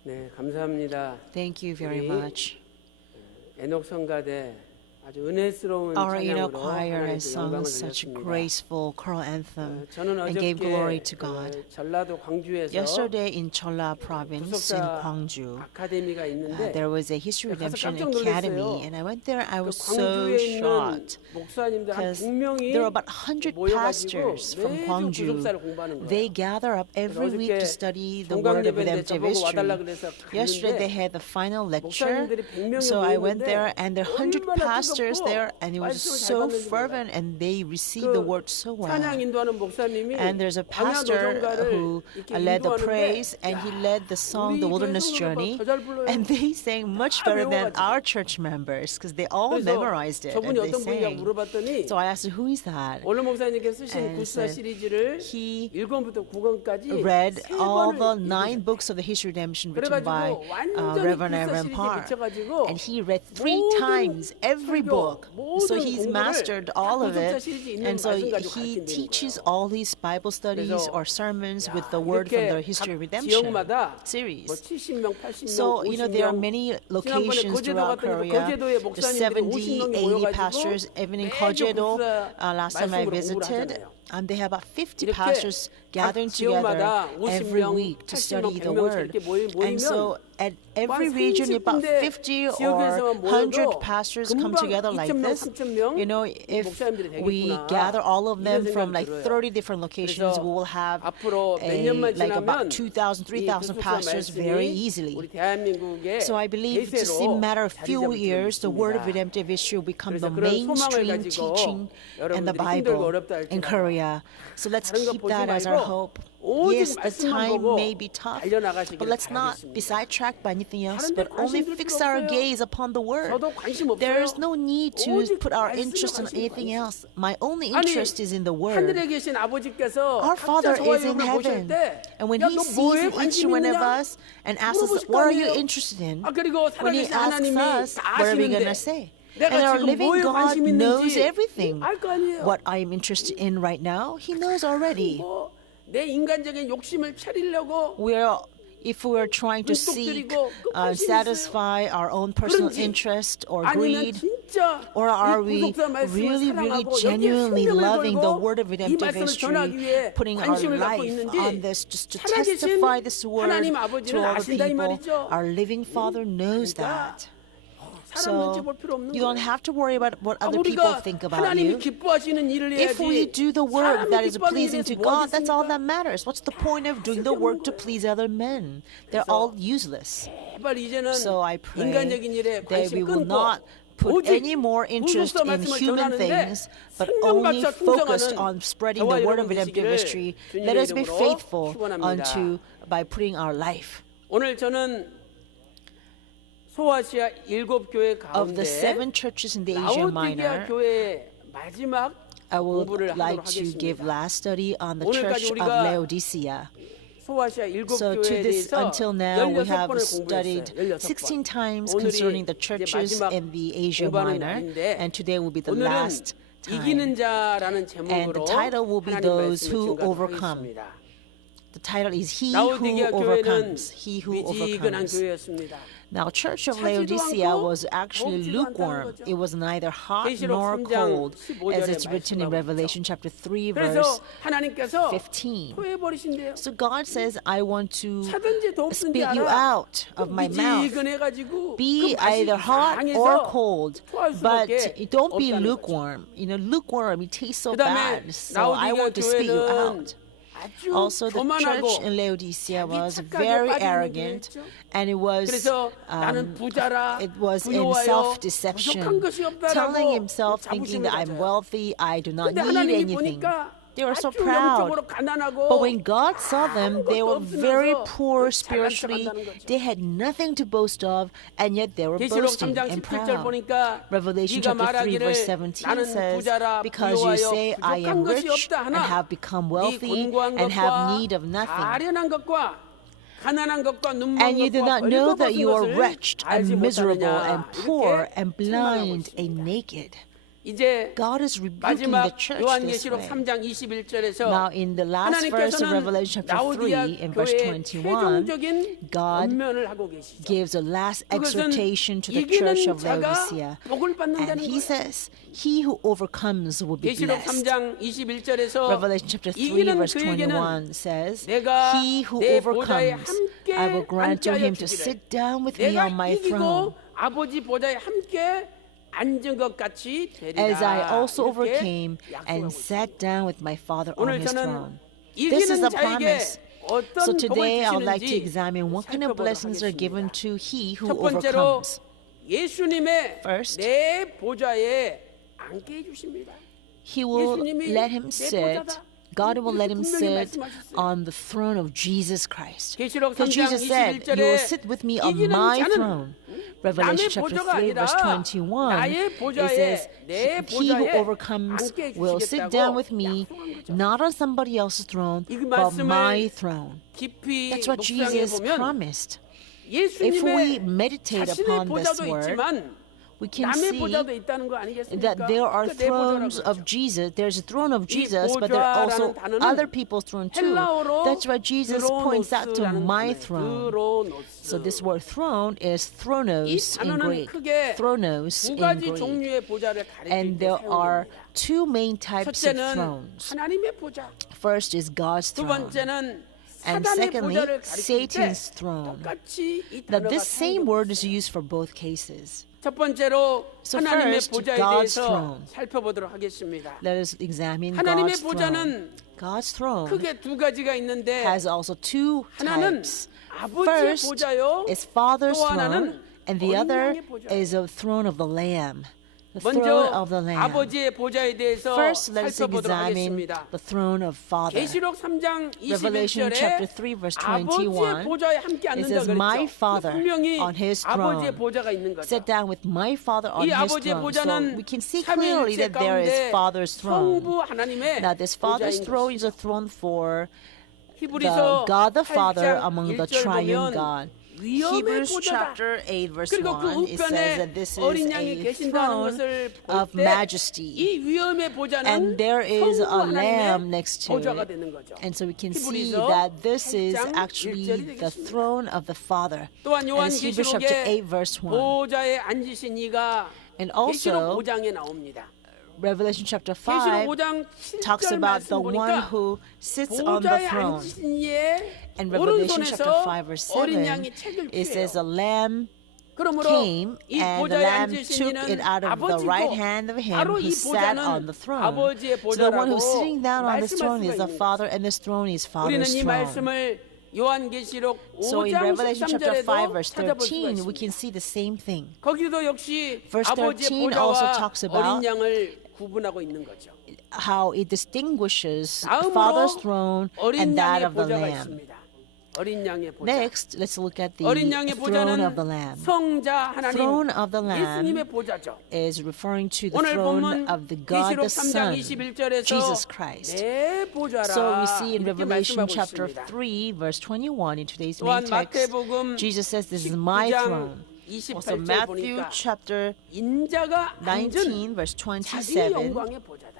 네, 감사합니다. Thank you very 우리 much. 에녹 성가대 아주 은혜스러운 Our 찬양으로 Enoch choir has 하나님께 sung 영광을 such a 드렸습니다. graceful choral anthem 저는 and gave glory 어저께 to God. 전라도 광주에서 Yesterday in Cholla province in 구속사 Gwangju, 아카데미가 있는데 there was a History 가서 Redemption 깜짝 Academy, 놀랐어요. and I went there. I 그 was so 광주에 있는 shocked 목사님들 한 because 100명이 there were about 100 모여가지고 pastors from 매주 Gwangju. 구속사를 공부하는 거예요. They gather up every week to study the word of 종강예배인데 redemptive 저보고 와달라 history. 그래서 Yesterday they 갔는데 had the final lecture, 목사님들이 100명이 so I went 모였는데 there, and there are 100 얼마나 pastors 뜨겁고 there, and it was 말씀을 잘 so 받는지 fervent, and they received the word so well. 찬양 인도하는 목사님이 And there's a 광야 pastor 노정가를 who 이렇게 led the 인도하는데 praise, and he led the song, 우리 The 교회 Wilderness 성도들보다 Journey, 더 잘 불러요. and they sang much 다 better than 외워가지고. our church members because they all 그래서 memorized it and 저분이 they 어떤 분이냐고 sang. 물어봤더니 So I asked, who is that? 원로 목사님께 쓰신 And 구사 said 시리즈를 he 1권부터 9권까지 Read all the 9 읽으셨대요. books of the History of Redemption written by 그래가지고 완전히 Reverend 구사 Aaron 시리즈에 Parr. 미쳐가지고 And he read 3 모든 times every 설교, book. So 모든 he's 공부를 mastered 다 all of 구속사 it. 시리즈에 있는 And so 말씀 가지고 he 가르친다는 teaches 거예요. all these Bible studies 그래서 or sermons with 야, the word from the 이렇게 History of 각 Redemption 지역마다 series. 뭐 70명, 80명, So, 50명 there are many 지난번에 locations 거제도 throughout 갔더니 Korea. 거제도에 There's 목사님들이 70, 50명이 80 모여가지고 pastors, even in 매주 Kojedo, 구사 last time I 말씀으로 공부를 visited, 하잖아요. they have about 50 이렇게 pastors gathering 각 지역마다 together every 50명, week to 80명, study the 100명씩 word. 이렇게 모이면 And so at every 한 region, about 30군데 50 or 지역에서만 100 모여도 pastors come 금방 together like 2,000명, this. 3,000명 You know, if 목사님들이 we 되겠구나. gather all of them 이런 from 생각이 like 들어요. 30 different locations, 그래서 we will have 앞으로 몇 년만 like 지나면 about 2,000, 3,000 이 pastors 말씀이 very easily. 우리 대한민국의 So I believe just in a matter of few years, the word of redemptive issue will become the 그래서 그런 소망을 mainstream 가지고 teaching in the 여러분들이 힘들고 Bible 어렵다 in 할지라도 Korea. So let's 다른 거 keep 보지 that as our 말고 hope. 오직 Yes, the 말씀만 time 보고 may be tough, 달려나가시기를 but let's not 바라겠습니다. be sidetracked by anything else, 다른 데 but only 관심 둘 fix 필요 our 없어요. gaze upon the word. 저도 관심 없어요. There is no need to 오직 put our 말씀에 interest in 관심이 anything 많습니다. else. My only 아니, interest is in the word. 하늘에 계신 아버지께서 Our Father 각자 is in 저와 여러분을 보실 heaven, 때 and when 야, He 너 sees 뭐에 in each 관심 one of 있느냐? us and asks us, 물어보실 거 what are you 아니에요? interested in? 아, 그리고 When He 살아계신 asks 하나님이 us, 다 what are we going 아시는데 to say? 내가 And our 지금 living 뭐에 God 관심 knows 있는지 everything. 알 거 아니에요. What I am interested in right now, He knows already. 뭐, 내 인간적인 욕심을 차리려고 If we are trying to seek, satisfy our own personal 그런지 interest or 아니면 greed, 진짜 or are 이 we 구속사 말씀을 really, really 사랑하고 genuinely 여기에 loving the 생명을 word of 걸고 이 redemptive 말씀을 전하기 history, 위해 putting our 관심을 갖고 life 있는지 on this just to 살아계신 testify this word 하나님 to 아버지는 all the 아신다 이 people? 말이죠. Our living Father knows 그러니까 that. 사람 눈치 So 볼 필요 없는 you don't 거예요. have to worry about what other people 우리가 think about 하나님이 you. 기뻐하시는 일을 해야지. If we do the work 사람이 that is 기뻐하는 pleasing 일에서 to 뭐 God, that's all 하겠습니까? that matters. What's the point of doing the work to please other men? They're all useless. 제발 이제는 So I pray 인간적인 일에 that 관심 we will 끊고 not put 오직 any more interest 구속사 in 말씀을 human 전하는데 things, but only 생명같이 focused 충성하는 on spreading 저와 the word 여러분 of redemptive 되시기를 history. Let 주님의 us be 이름으로 faithful 축원합니다. by putting our life. 오늘 저는 소아시아 7교회 Of 가운데 the 7 churches in the Asia 라오디게아 Minor, 교회의 마지막 I would 공부를 like 하도록 to give 하겠습니다. last study on the 오늘까지 church of 우리가 Laodicea. 소아시아 So to 7교회에 this, 대해서 until now, we have 16번을 studied 공부했어요. 16 times 오늘이 concerning the 이제 churches 마지막 in the Asia 공부하는 Minor, 날인데 and today will be the 오늘은 last time. 이기는 자라는 And 제목으로 the title will be 하나님 those 말씀을 who 증거하도록 overcome. 하겠습니다. The title is He 라오디게아 Who 교회는 Overcomes. He Who 미지근한 Overcomes. 교회였습니다. Now, Church of 차지도 Laodicea 않고 was actually 먹지도 lukewarm. 않다는 거죠. It was neither hot 계시록 nor 3장 cold, 15절에 as it's written in 말씀하고 Revelation chapter 3, 그래서 verse 하나님께서 15. 토해버리신대요. So God says, I want to 차든지 덥든지 spit you 알아. out of my mouth. 미지근해가지고 Be 그 맛이 either hot or 강해서 cold, 토할 but 수밖에 don't be 없다는 거죠. lukewarm. You know, lukewarm, it tastes so 그다음에 bad. So I 라오디게아 want to spit you 교회는 out. 아주 Also, the 교만하고 church in Laodicea 자기 was 착각에 very 빠지는 arrogant, 교회였죠. and it was 그래서 나는 부자라 it was in 부유하여 self-deception, 부족한 것이 telling 없다라고 himself, thinking that I'm 자부심을 가져요. wealthy, I do not 근데 need 하나님이 anything. 보니까 They were so 아주 proud. 영적으로 가난하고 But when God saw them, they were very poor 잘난 spiritually. 척한다는 거죠. They had nothing to boast of, and yet they were 계시록 boasting 3장 and 17절 proud. 보니까 Revelation 네가 chapter 3 말하기를 verse 17 나는 says, 부자라 because you say, 부유하여 I am 부족한 것이 rich 없다 and 하나 have become 네 wealthy 곤고한 and have 것과 need of nothing. 가련한 것과 가난한 것과 눈먼 And you do 것과 not know that 벌거벗은 you are 것을 wretched 알지 and miserable 못하느냐 and poor 이렇게 and 책망하고 blind 있습니다. and naked. 이제 God is rebuking the 마지막 church this 요한계시록 way. 3장 21절에서 Now, in the last verse of Revelation chapter 3, in verse 21, 최종적인 God 권면을 하고 계시죠. gives a last 그것은 exhortation to the church 이기는 of 자가 Laodicea. 복을 And 받는다는 he 거예요. says, he who overcomes will be 계시록 blessed. 3장 21절에서 Revelation chapter 3, 이기는 verse 그에게는 21 says, 내가 he who 내 보좌에 overcomes, 함께 I will grant to 앉게 him 하여 to 주기를. sit down with me 내가 on my throne, 이기고 아버지 보좌에 함께 앉은 것 같이 되리라. as I also 이렇게 overcame and 약속하고 있습니다. sat down with my Father on 오늘 his 저는 throne. This is 이기는 the 자에게 promise. 어떤 So 복을 today I would like to 주시는지 examine what kind of 살펴보도록 blessings are given 하겠습니다. to he who 첫 번째로 overcomes. 예수님의 First, 내 보좌에 앉게 해주십니다. He will 예수님이 let him 내 sit, 보좌다. God will let him 분명히 sit 말씀하셨어요. on the throne of Jesus Christ. 계시록 For 3장 Jesus said, you 21절에 will sit with me on 이기는 my 자는 throne. Revelation 남의 chapter 보좌가 3 verse 아니라 21, 나의 it 보좌에 says, 내 he who 보좌에 overcomes 앉게 will sit down 해주시겠다고 with me, 약속한 거죠. not on somebody else's throne, 이 but 말씀을 my throne. 깊이 That's what 묵상해 Jesus 보면 promised. If we 예수님의 meditate 자신의 upon this 보좌도 word, 있지만 we can 남의 see 보좌도 있다는 거 아니겠습니까? that there are 그러니까 내 보좌라고 thrones of 그러죠. Jesus. There's a throne of 이 Jesus, but there are also 보좌라는 단어는 other people's throne too. 헬라어로 That's why Jesus points out to 드로노스라는 my 단어예요. throne. 드로노스. So this word throne is 이 thronos in 단어는 Greek. 크게 Thronos 두 in 가지 Greek. 종류의 보좌를 가리킬 And 때 there are 사용됩니다. two main types of 첫째는 thrones. 하나님의 보좌, First is God's 두 throne. 번째는 And 사단의 secondly, 보좌를 가리킬 때 Satan's throne. 똑같이 이 Now 단어가 this same word is 사용되고 있어요. used for both cases. 첫 번째로 So 하나님의 first, 보좌에 God's 대해서 throne. 살펴보도록 하겠습니다. Let us examine 하나님의 God's throne. 보좌는 God's throne 크게 두 가지가 있는데 has also two 하나는 types. 아버지의 First 보좌요. is Father's 또 throne, 하나는 and the 어린 other 양의 보좌. is a throne of the Lamb. The 먼저 throne of the Lamb. 아버지의 보좌에 대해서 First, let's 살펴보도록 examine 하겠습니다. the throne of Father. 계시록 3장 Revelation chapter 21절에 3 verse 아버지의 21. 보좌에 함께 It 앉는다 says, "My 그랬죠. Father 분명히 on His 아버지의 throne 보좌가 있는 거죠. Sit down with my Father on 이 His 아버지의 throne." So 보좌는 we can see clearly 삼위일체 that there is 가운데 Father's throne. 성부 하나님의 Now this Father's 보좌인 throne 것이죠. is a throne for the 히브리서 God the Father 8장 among the 1절 triune 보면 God. 위엄의 Hebrews 보좌다. chapter 8 verse 그리고 그 1 it says 우편에 that this is 어린 양이 a 계신다는 throne 것을 of 볼 때 majesty. 이 위엄의 보좌는 And there is a 성부 lamb 하나님의 next to 보좌가 it. 되는 거죠. And so we can see 히브리서 that this is 8장 actually 1절이 the 되겠습니다. throne of the Father. 또한 And it's Hebrews chapter 8 요한계시록에 verse 1. 보좌에 앉으신 이가 And 계시록 also 5장에 나옵니다. Revelation chapter 계시록 5 5장 talks 7절 about the 말씀 one 보니까 who sits on the 보좌에 throne. 앉으신 이의 And Revelation chapter 오른손에서 5 verse 어린 7 양이 책을 it says a 펴요. lamb 그러므로 came 이 and the 보좌에 lamb 앉으신 took it 이는 out of the right 아버지고 hand of him 바로 who 이 sat on 보좌는 the throne. 아버지의 So the one 보좌라고 who's sitting down on this 말씀할 throne 수가 is the 있는 Father, and this throne is 우리는 Father's 이 throne. 말씀을 요한계시록 So in 5장 Revelation chapter 5 13절에도 verse 찾아볼 수가 13 we 있습니다. can see the same thing. 거기도 역시 Verse 아버지의 13 also 보좌와 talks about 어린 양을 구분하고 있는 거죠. How it distinguishes 다음으로 Father's throne 어린 and that 양의 of the 보좌가 Lamb. 있습니다. 어린 양의 보좌. Next, let's look at the 어린 양의 throne of the 보좌는 Lamb. 성자 하나님 Throne of the Lamb 예수님의 보좌죠. is referring to the 오늘 throne 본문 of the God 계시록 the 3장 Son, 21절에서 Jesus Christ. 내 보좌라 So we see in 이렇게 Revelation 말씀하고 chapter 있습니다. 3 verse 21 in today's 또한 main text, 마태복음 Jesus says this is my 19장 throne. Also 28절 Matthew 보니까 chapter 인자가 앉은 19 verse 자기의 27, 영광의 보좌다.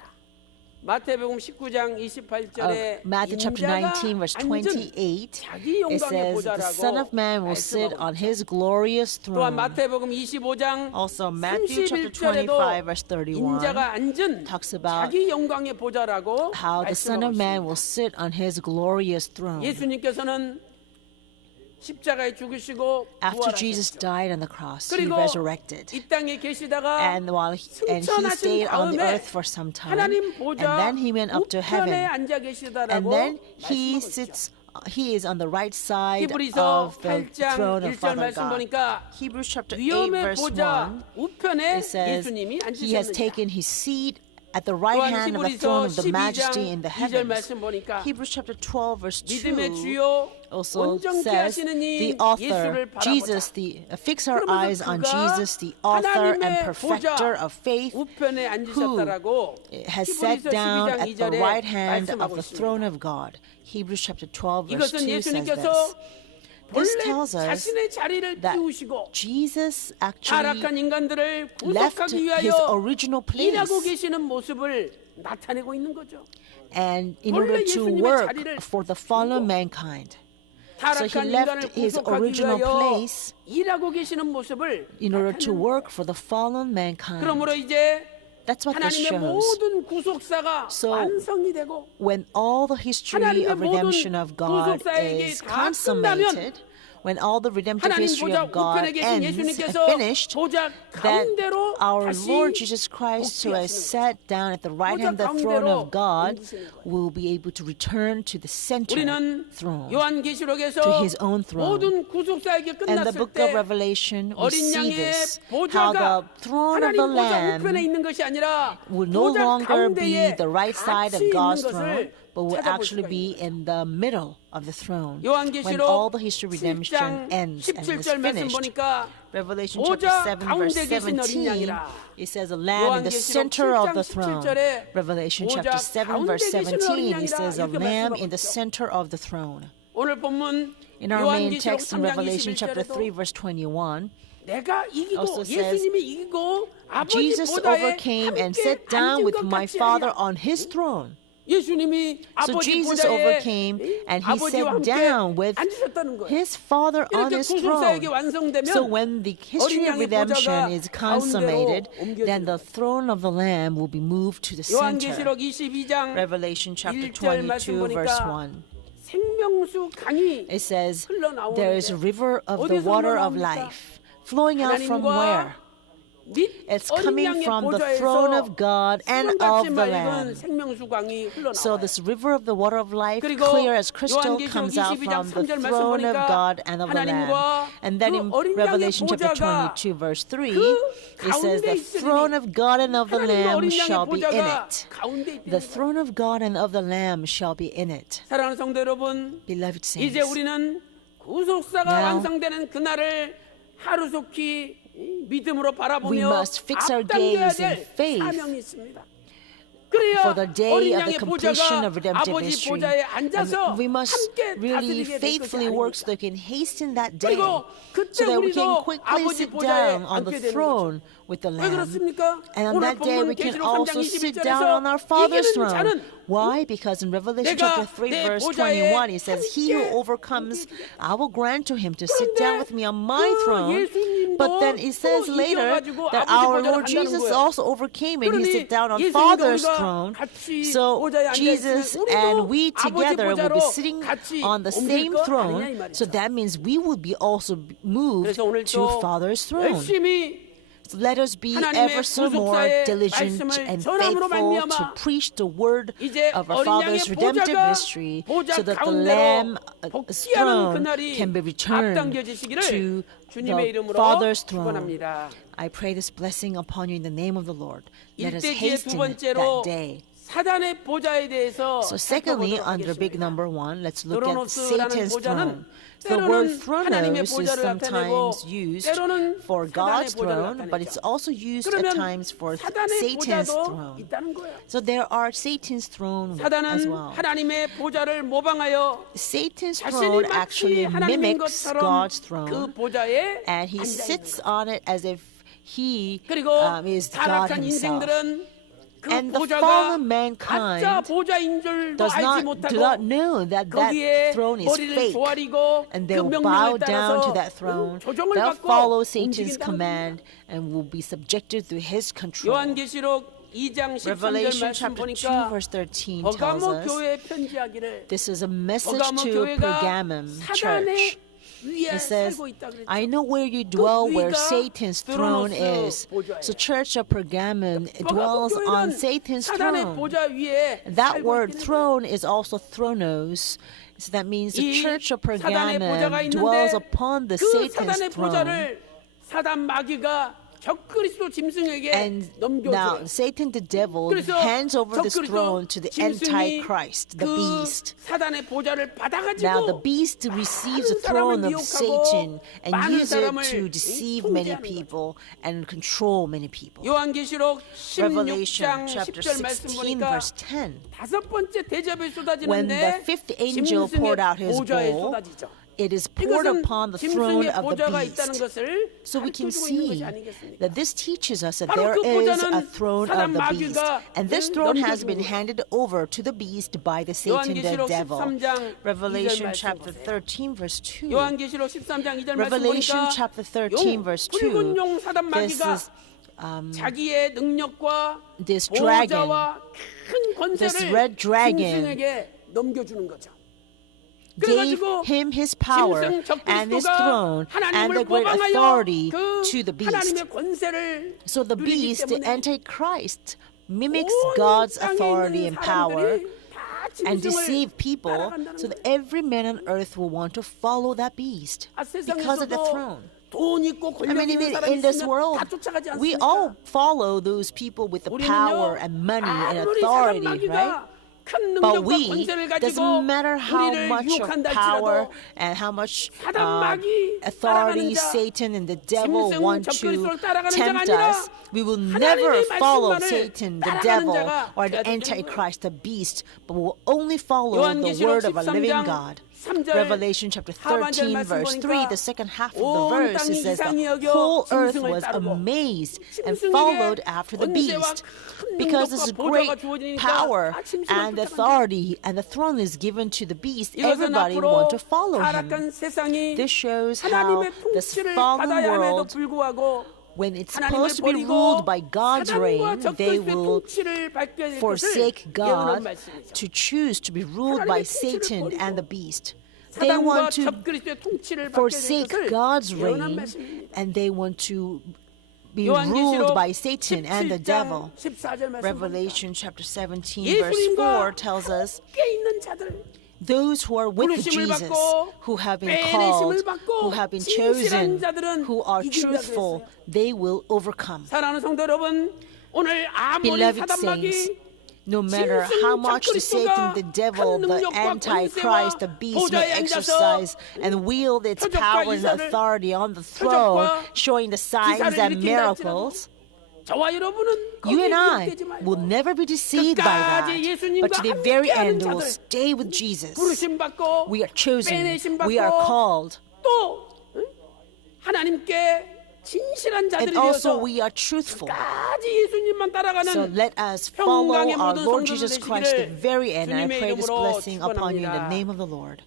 마태복음 19장 28절에 Matthew chapter 인자가 19 verse 앉은 28, 자기 it 영광의 says the Son of 보좌라고 Man will sit 말씀하고 on 있죠. his glorious 또한 throne. 마태복음 25장 Also Matthew chapter 31절에도 25 verse 31 인자가 앉은 talks about 자기 영광의 보좌라고 how the Son of 말씀하고 Man 있습니다. will sit on his glorious throne. 예수님께서는 십자가에 죽으시고 After Jesus 부활하셨죠. died on the cross, he 그리고 resurrected. 이 땅에 계시다가 And he 승천하신 stayed on the 다음에 earth for some time, 하나님 and 보좌 then he went up to 우편에 heaven, 앉아 and 계시다라고 then he 말씀하고 있죠. sits. He is on the right side 히브리서 of the 8장 throne of 1절 Father 말씀 God. 보니까 Hebrews chapter 8 위엄의 verse 1, 보좌 우편에 it says 예수님이 he has 앉으셨느니라. taken his seat at the right 또한 hand of the throne 히브리서 of the 12장 majesty in the 2절 heavens. 말씀 보니까 Hebrews chapter 12 verse 믿음의 2 주요 also 온전케 says 하시는 the 이 author, 예수를 Jesus, 바라보자. fix our eyes 그러면서 on 그가 Jesus, the author and 하나님의 perfecter 보좌 of faith, 우편에 앉으셨다라고 has sat 히브리서 down 12장 at the 2절에 right hand of 말씀하고 the throne 있습니다. of God. Hebrews chapter 12 verse 이것은 2 says 예수님께서 this. This 본래 tells us 자신의 자리를 that 비우시고 Jesus actually 타락한 인간들을 left 구속하기 his 위하여 original place 일하고 계시는 모습을 나타내고 있는 거죠. and in 원래 order to 예수님의 work 자리를 for the fallen mankind. So he 타락한 left 인간을 his 구속하기 original 위하여 place 일하고 계시는 모습을 in order to 나타내는 work for the fallen mankind. 그러므로 이제 That's what this 하나님의 shows. 모든 구속사가 So, 완성이 되고 When all the history 하나님의 of redemption 모든 of God 구속사에게 is 다 consummated, when all the redemptive 하나님 history 보좌 of God 우편에 계신 ends and 예수님께서 finished, 보좌 that 가운데로 our 다시 Lord Jesus Christ, who has 복귀하시는 sat down at the right hand of the throne of God, will be able to return to the center 우리는 throne. 요한계시록에서 to his own throne. 모든 구속사에게 And the 끝났을 book 때 of Revelation, we 어린 see 양의 this, how 보좌가 the throne of the 하나님 보좌 우편에 Lamb 있는 것이 아니라 will no 보좌 longer 가운데에 be the right side of 같이 있는 God's throne, 것을 but will 찾아볼 actually 수가 be 있는 in the middle of the throne. When 요한계시록 all the history of redemption 7장 ends and is 17절 말씀 finished. 보니까 Revelation 보좌 chapter 7 verse 가운데 계신 어린 17, 양이라. it says a lamb in the 요한계시록 center of 7장 the throne. 17절에 Revelation 보좌 chapter 7 verse 가운데 계신 어린 17, it says a 양이라 이렇게 lamb 말씀하고 in the 있죠. center of the throne. 오늘 본문 In our main 요한계시록 text in 3장 Revelation chapter 3 21절에도 verse 21, 내가 이기고 also says, 예수님이 이기고 아버지 Jesus 보좌에 overcame and 함께 sat down 앉은 with 것 my 같이 Father 하리라. on his throne. 예수님이 So 아버지 Jesus 보좌에 overcame and he 아버지와 sat 함께 down with 앉으셨다는 거예요. his Father on 이렇게 his 구속사에게 throne. 완성되면 So when the history 어린 of 양의 redemption 보좌가 is consummated, 가운데로 then the throne of the Lamb will be moved to the center. 요한계시록 22장 Revelation chapter 1절 말씀 22 verse 보니까 1. 생명수 강이 It says, 흘러나오는데 there is a river of the 어디서 water of 흘러나옵니까? life flowing out from 하나님과 where? 및 It's 어린 coming 양의 from the 보좌에서 throne of God and of 수정같이 the 맑은 Lamb. 생명수 강이 So 흘러나와요. this river of the water of life, 그리고 clear as crystal, 요한계시록 comes out 22장 from the 3절 말씀 throne of 보니까 God and of the Lamb. 하나님과 And then in 그 어린 양의 Revelation chapter 보좌가 22 verse 3, 그 it says 가운데 the 있으리니 throne of God and of the 하나님과 Lamb 어린 양의 shall be in 보좌가 it. 가운데 있다는 The 거예요. throne of God and of the Lamb shall be in it. 사랑하는 성도 여러분, Beloved 이제 saints, 우리는 구속사가 Now, 완성되는 그날을 하루속히 믿음으로 we 바라보며 must fix our 앞당겨야 gaze in 될 faith 사명이 있습니다. 그래야 for the day 어린 of the 양의 completion 보좌가 of redemptive 아버지 history. 보좌에 앉아서 And we must 함께 really 다스리게 될 것이 faithfully work 아닙니까? so that we can hasten that day, 그리고 그때 so that we can 우리도 quickly 아버지 sit 보좌에 down on 앉게 the 되는 throne with the 왜 Lamb. 그렇습니까? And on 오늘 that day 본문 we can 계시록 3장 also sit down 21절에서 on our Father's 이기는 throne. 자는 Why? Because in Revelation 내가 chapter 3 내 verse 보좌에 21 it says, He who 함께 overcomes, I will grant to him to sit down with me on my 그 throne. 예수님도 But then it says 또 later 이겨가지고 that 아버지 our 보좌를 Lord 간다는 Jesus 거예요. also overcame and he 그러니 sit down on 예수님과 Father's 우리가 throne. 같이 So 보좌에 앉아 Jesus 있으면 and 우리도 we 아버지 together will 보좌로 be sitting 같이 on the 옮길 same 거 아니냐 이 throne. 말이죠. So that means we will be also moved 그래서 오늘 to 또 Father's throne. 열심히 So let us be 하나님의 ever so more 구속사의 diligent 말씀을 and 전함으로 faithful 말미암아 to preach the word 이제 of our 어린 양의 Father's redemptive 보좌가 history 보좌 so that the 가운데로 Lamb's 복귀하는 throne 그날이 can be returned 앞당겨지시기를 to 주님의 the 이름으로 Father's throne. 축원합니다. I pray this blessing upon you in the name of the Lord. Let us 일대기의 두 hasten 번째로 that day. 사단의 보좌에 대해서 So secondly, 살펴보도록 under big 하겠습니다. number one, let's look at 드로노스라는 Satan's 보좌는 throne. The word 때로는 하나님의 thronos is 보좌를 나타내고 sometimes used 때로는 for 사단의 God's 보좌를 throne, but it's 나타내죠. also used at 그러면 times for 사단의 Satan's 보좌도 throne. 있다는 거예요. So there are Satan's throne as 사단은 well. 하나님의 보좌를 모방하여 Satan's 자신이 throne 마치 actually 하나님인 mimics 것처럼 God's 그 throne, 보좌에 and he 앉아 있는 sits 거예요. on it as if he 그리고 is God 타락한 himself. 인생들은 그 And the 보좌가 fallen mankind 가짜 보좌인 줄도 does 알지 not 못하고 know that 거기에 throne is 머리를 fake, 조아리고 and 그 they will bow 명령을 down to 따라서 that throne. 조종을 They'll 받고 follow Satan's 움직인다는 command and will be subjected to his control. 요한계시록 2장 13절 Revelation 말씀 chapter 2 보니까 verse 13 tells 버가모 us 교회에 편지하기를 this is a message 버가모 to 교회가 Pergamum church. 사단의 위에 It says, 살고 있다 그랬죠. I know where you dwell, where 위가 Satan's throne 드로노스 is. 보좌예요. So Church of Pergamum 버가모 dwells on 교회는 Satan's 사단의 throne. 보좌 위에 That 살고 word 있는 거예요. throne is also thronos. So that means the 이 Church of 사단의 보좌가 Pergamum dwells 있는데 upon the 그 Satan's 사단의 throne. 보좌를 사단 마귀가 적그리스도 짐승에게 And now 넘겨줘요. Satan the devil 그래서 hands over this 적그리스도 throne to the 짐승이 Antichrist, the 그 beast. 사단의 보좌를 받아가지고 Now the beast receives the 많은 사람을 throne of 미혹하고 Satan and 많은 uses it 사람을 to deceive many 통제하는 거죠. people and control many people. 요한계시록 Revelation 16장 chapter 10절 말씀 16 보니까 verse 10. 다섯 번째 대접이 When the 쏟아지는데 fifth angel poured out his 보좌에 bowl, 쏟아지죠. it is poured 이것은 upon the throne 짐승의 of the 보좌가 있다는 beast. 것을 So we can 가르쳐주고 있는 see 것이 아니겠습니까? that this teaches us that 바로 there 그 is a 보좌는 throne 사단 of the beast. 마귀가 And this throne has been 넘겨준 handed over to the beast by the Satan, the 요한계시록 devil. 13장 Revelation 2절 chapter 말씀 13 verse 2. 요한계시록 13장 2절 말씀 Revelation 보니까 chapter 13 verse 2. 붉은 용 사단 This 마귀가 is 자기의 능력과 this dragon, 보좌와 큰 this 권세를 red dragon 짐승에게 넘겨주는 거죠. gave 그래가지고 him his power 짐승 and his 적그리스도가 throne and the 하나님을 great 모방하여 authority 그 to the beast. 하나님의 권세를 So the 누리기 beast, the 때문에 Antichrist, mimics 온 God's 땅에 authority 있는 and power 사람들이 다 and 짐승을 deceive people 따라간다는 so that 거예요. every man on earth will want to follow that beast 아, because of the 세상에서도 throne. 돈 있고 I 권력 mean, 있는 even 사람이 in this 있으면 world, 다 쫓아가지 we 않습니까? all follow those people with the power 우리는요, and money and 아무리 authority, 사단 right? 마귀가 큰 But 능력과 we, 권세를 가지고 doesn't matter how 우리를 much of 유혹한다 power 할지라도 and how much 사단 마귀 authority 따라가는 자, Satan and the devil 짐승 want to 적그리스도를 따라가는 자가 tempt 아니라 us, we will never 하나님의 follow 말씀만을 Satan, the 따라가는 devil, 자가 or the 되어야 되는 Antichrist, the beast, but will only follow the 요한계시록 word of a living 13장 God. 3절 Revelation chapter 13 verse 3, the second half of the 온 verse, 땅이 it says 이상히 the 여겨 whole earth 짐승을 was 따르고 amazed and 짐승에게 followed after the 권세와 beast 큰 because this 능력과 great 보좌가 주어지니까 power 다 짐승을 and 쫓아간다. authority and the throne is given to the beast. 이것은 Everybody 앞으로 want to follow him. 타락한 세상이 This shows how 하나님의 this 통치를 fallen 받아야 함에도 world, 불구하고 when it's 하나님을 supposed to be 버리고 ruled by God's 사단과 reign, they 적그리스도의 will 통치를 받게 될 것을 forsake 예언한 God 말씀이죠. to choose to be ruled by 하나님의 통치를 Satan 버리고 and the beast. They 사단과 want to 적그리스도의 통치를 받게 될 forsake 것을 God's 예언한 reign 말씀입니다. and they want to be ruled 요한계시록 by Satan and the 17장 devil. 14절 말씀 Revelation chapter 17 verse 4 예수님과 tells us 함께 있는 자들 those who are with 부르심을 Jesus, 받고 who have been 빼내심을 called, 받고 who have been chosen, 진실한 자들은 who are 이긴다 truthful, 그랬어요. they will overcome. 사랑하는 성도 여러분, 오늘 아무리 Beloved 사단 마귀 saints, no matter 짐승 how much the Satan, the 적그리스도가 devil, 큰 the 능력과 Antichrist, the 권세와 beast may 보좌에 앉아서 exercise and wield its 표적과 power and 이사를 authority on the throne, 표적과 showing the signs 기사를 and 일으킨다 miracles, 저와 여러분은 you 거기에 and I 기록되지 말고 will never be deceived by 끝까지 that. 예수님과 But to the very 함께하는 end, we will 자들, stay with Jesus. 부르심 받고 We are chosen. 빼내심 We are 받고 called. 또 응? 하나님께 진실한 자들이 And also 되어서 we are truthful. 끝까지 예수님만 따라가는 So let us follow 평강의 our 모든 Lord 성도들 Jesus Christ to the 되시기를 very end. And I 주님의 pray this 이름으로 blessing upon you in the 축원합니다. name of the Lord.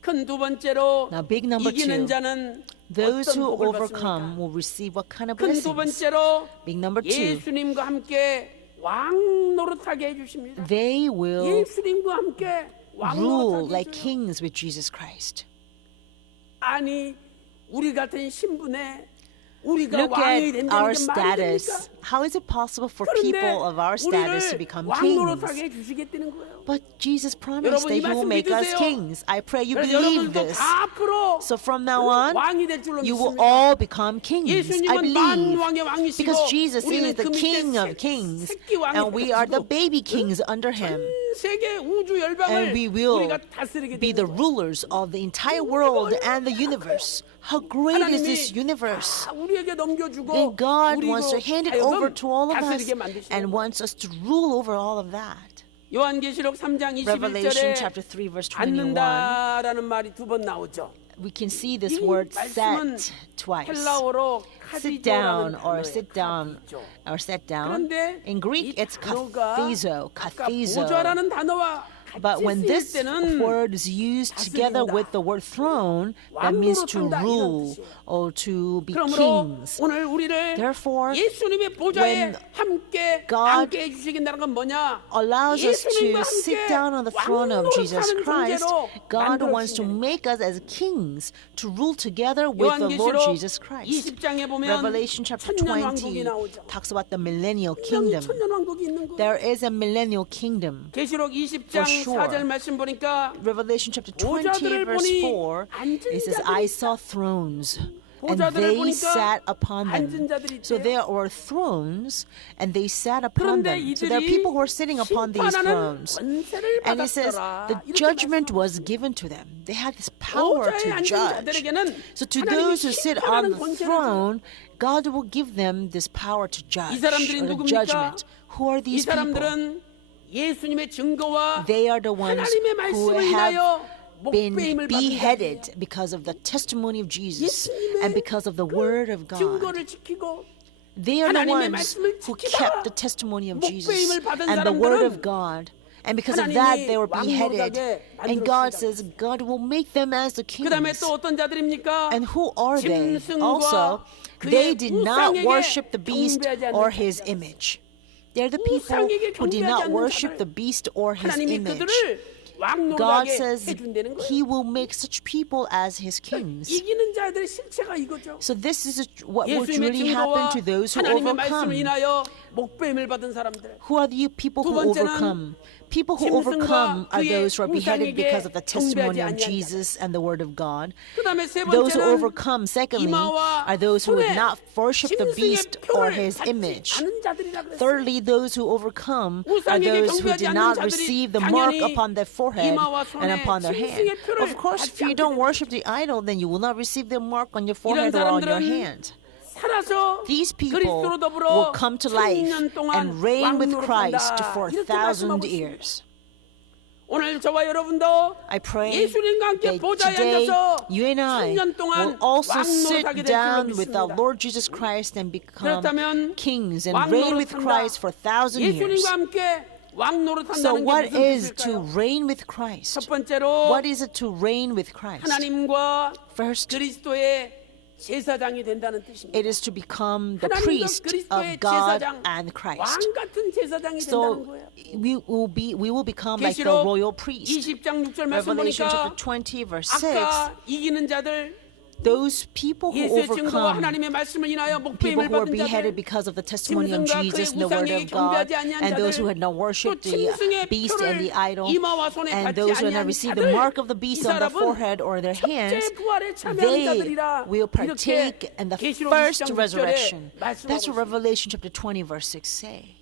큰 두 번째로 Now, big number 이기는 two, 자는 Those 어떤 who 복을 overcome 받습니까? will receive what kind of 큰 두 blessings? 번째로 Big number two, 예수님과 함께 왕 노릇하게 해주십니다. they will 예수님과 함께 왕 rule 노릇하게 like 해줘요. kings with Jesus Christ. 아니 우리 같은 신분에 우리가 Look 왕이 at 된다는 our 게 말이 됩니까? status. How is it possible for 그런데 people of our status to 우리를 become 왕 노릇하게 kings? 해주시겠다는 거예요. But Jesus promised 여러분, that 이 He will 말씀 make us 믿으세요. kings. I pray you 그래서 believe 여러분도 this. 다 앞으로 So from now on, 왕이 될 줄로 you will 믿습니다. all become kings. I 예수님은 believe. 만왕의 왕이시고 Because Jesus 우리는 is the 그 밑에 King of kings. 새끼 왕이 And we are the 되시고 baby kings under Him. 세계 우주 열방을 And we will 우리가 다스리게 be the 되는 거예요. rulers of the entire world and the universe. How great is this universe? 다 우리에게 넘겨주고 And God 우리로 wants to hand it 하여금 over to all of us 다스리게 만드시는 and 거예요. wants us to rule over all of that. 요한계시록 3장 Revelation 21절에 chapter 3 verse 21. 앉는다라는 말이 두 번 나오죠. We can see this 이 word 말씀은 set twice. 헬라어로 Sit down 카디조라는 or 단어예요. sit down 카디조. or sit down. 그런데 In Greek 이 it's 단어가 kathizo, 아까 kathizo. 보좌라는 단어와 But 같이 when 쓰일 this 때는 word is used together 다스린다. with the word throne, that means to 왕노릇한다, 이런 rule 뜻이에요. or to be 그러므로 kings. 오늘 우리를 Therefore, 예수님의 보좌에 when 함께 God 앉게 해주시긴다는 건 뭐냐? allows us to 예수님과 sit 함께 down on the throne of Jesus 왕노릇하는 Christ, 존재로 God wants to 만들어주신다는 make us as kings to rule together with the Lord 요한계시록 Jesus Christ. 20장에 보면 Revelation chapter 천년 왕국이 20 나오죠. talks about the millennial 분명히 kingdom. 천년 왕국이 있는 거예요. There is a millennial kingdom. 계시록 20장 For sure. 4절 말씀 보니까 Revelation chapter 20 보좌들을 verse 보니 4, 앉은 it says, 자들이 I 있다. saw thrones, and 보좌들을 they 보니까 sat upon 앉은 them. 자들이 So 있대요. there were thrones, and they sat upon 그런데 them. So there are 이들이 people who are sitting upon these 심판하는 thrones. 권세를 And it says, 받았더라. the 이렇게 judgment 말씀하고 was given to them. They had this power 보좌에 to 앉은 judge. 자들에게는 So to 하나님이 those who sit on 심판하는 the 권세를 throne, God will give them this power to judge, 이 사람들이 or the 누굽니까? judgment. Who are 이 these people? 사람들은 예수님의 증거와 They are the ones 하나님의 who 말씀을 have 인하여 been 목배임을 받은 beheaded 자들이에요. because of the testimony of Jesus 예수님의 and because of the word of God. 증거를 지키고 They are the 하나님의 ones 말씀을 who 지키다가 kept the testimony of Jesus 목배임을 받은 and the word of 사람들은 God. And because of 하나님이 that, they were beheaded. 왕노릇하게 And God 만들었습니다. says God will make them as the 그 다음에 kings. 또 어떤 자들입니까? And who are they? 짐승과 Also, 그의 they did not 우상에게 worship the beast 경배하지 않는 or his 자들. image. They're the people 우상에게 who did 경배하지 not 않는 worship 자들. the beast or his 하나님이 image. 그들을 God 왕노릇하게 says 해준다는 거예요. He will make such people as His kings. 이기는 자들의 실체가 이거죠. So this is what would 예수님의 really happen 증거와 to those who 하나님의 말씀을 overcome. 인하여 목배임을 받은 사람들. Who are the people 두 who 번째는 overcome? People who 짐승과 overcome are 그의 those who are beheaded 우상에게 because of the testimony 경배하지 of 아니한 Jesus and the word of God. 그 다음에 세 Those who 번째는 overcome, secondly, 이마와 are those who would 손에 not worship the 짐승의 beast or 표를 his 받지 image. 않은 자들이라 그랬어요. Thirdly, those who overcome are 우상에게 those who 경배하지 did 않는 not 자들이 receive the mark 당연히 upon their forehead 이마와 and 손에 upon their hand. 짐승의 표를 Of course, if 받지 you 않게 don't 되는 worship the idol, then you will not receive the mark on your 이런 forehead or on your 사람들은 hand. 살아서 These people 그리스도로 더불어 will come to life 1000년 동안 and reign with Christ 왕노릇한다. for 이렇게 1,000 말씀하고 있습니다. years. 오늘 저와 여러분도 I pray 예수님과 함께 that 보좌에 today 앉아서 you and I 1000년 동안 will also sit 왕노릇하게 될 줄로 down with our 믿습니다. Lord Jesus Christ and become 그렇다면 kings and reign with Christ for 1,000 years. 예수님과 함께 So 왕노릇한다는 게 what 무슨 is to 뜻일까요? reign with Christ? 첫 번째로 What is it to reign with Christ? 하나님과 First, 그리스도의 제사장이 된다는 뜻입니다. it is to become the 하나님과 priest 그리스도의 of God 제사장, and Christ. 왕 같은 제사장이 된다는 So 거예요. we will become like the 계시록 royal priest. 20장 6절 말씀 Revelation 보니까 chapter 20 verse 6. 아까 이기는 자들 Those people who 예수의 증거와 overcome, 하나님의 말씀을 인하여 people 목배임을 who were 받은 beheaded 자들 because of the testimony of 짐승과 Jesus and 그의 the word 우상에게 of God, 경배하지 아니한 and those who 자들 had not 또 worshipped the 짐승의 beast and the idol, 이마와 손에 and 받지 those who had not 아니한 received the 자들 mark of the 이 beast on their 사람은 forehead or their hands, 첫째 부활에 참여한 they 자들이라 will partake 이렇게 in the 계시록 first 20장 6절에 resurrection. 말씀하고 That's what 있습니다. Revelation chapter 20 verse 6 say.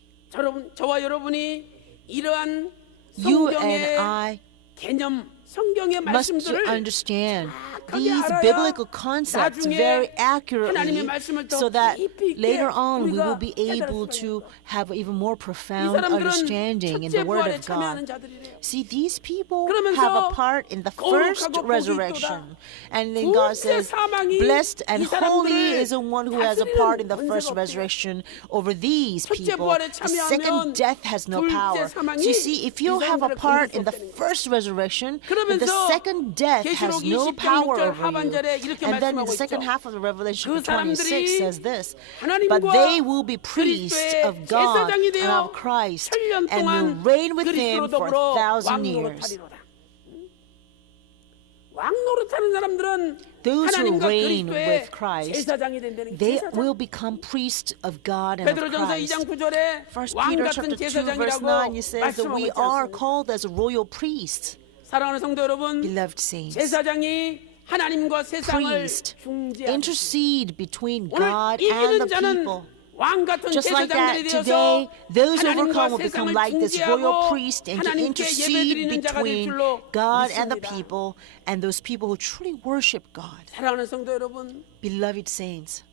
저와 여러분이 이러한 You and 성경의 I 개념, 성경의 must 말씀들을 understand 정확하게 these 알아야 biblical concepts 나중에 very 하나님의 accurately 말씀을 더 so that 깊이 있게 later on we 우리가 will be able 깨달을 수가 to 있는 have even more 이 profound 사람들은 understanding in 첫째 the Word 부활에 of 참여하는 God. 자들이래요. See, these people 그러면서 have a part in the first 거룩하고 복이 resurrection. And then God 둘째 says, 사망이 blessed and 이 holy 사람들을 is the one who has a part in the 다스리는 first 권세가 없대요. resurrection over these 첫째 people. 부활에 The second 참여하면 death has no 둘째 power. 사망이 So you see, if you 이 have a 사람들을 part 건들 수 in the 없다는 거예요. first resurrection, but the 그러면서 second death has 계시록 no 20장 power 6절 over you. 하반절에 이렇게 And then in 말씀하고 the second 있죠. half of the Revelation 그 26 사람들이 says this, 하나님과 but they will be priests 그리스도의 of God 제사장이 and 되어 of Christ 7년 and will 동안 reign with 그리스도로 him for 더불어 1,000 years. 왕노릇하리로다. 왕노릇하는 사람들은 Those who 하나님과 reign 그리스도의 with Christ, 제사장이 된다는 게 they 제사장. will become priests of God and of 베드로전서 Christ. 2장 9절에 1 왕 Peter 같은 chapter 2 verse 제사장이라고 9 it says that 말씀하고 we 있지 are 않습니까? called as royal priests. 사랑하는 성도 여러분, Beloved saints, 제사장이 하나님과 세상을 priest 중재하는 intercede between 오늘 God and 이기는 the 자는 people. 왕 같은 Just like that, 제사장들이 되어서 today, those who 하나님과 overcome will become 세상을 like this royal 중재하고 priest and to 하나님께 intercede 예배드리는 자가 될 between 줄로 God and the 믿습니다. people and those people who truly worship God. 사랑하는 성도 여러분, Beloved saints,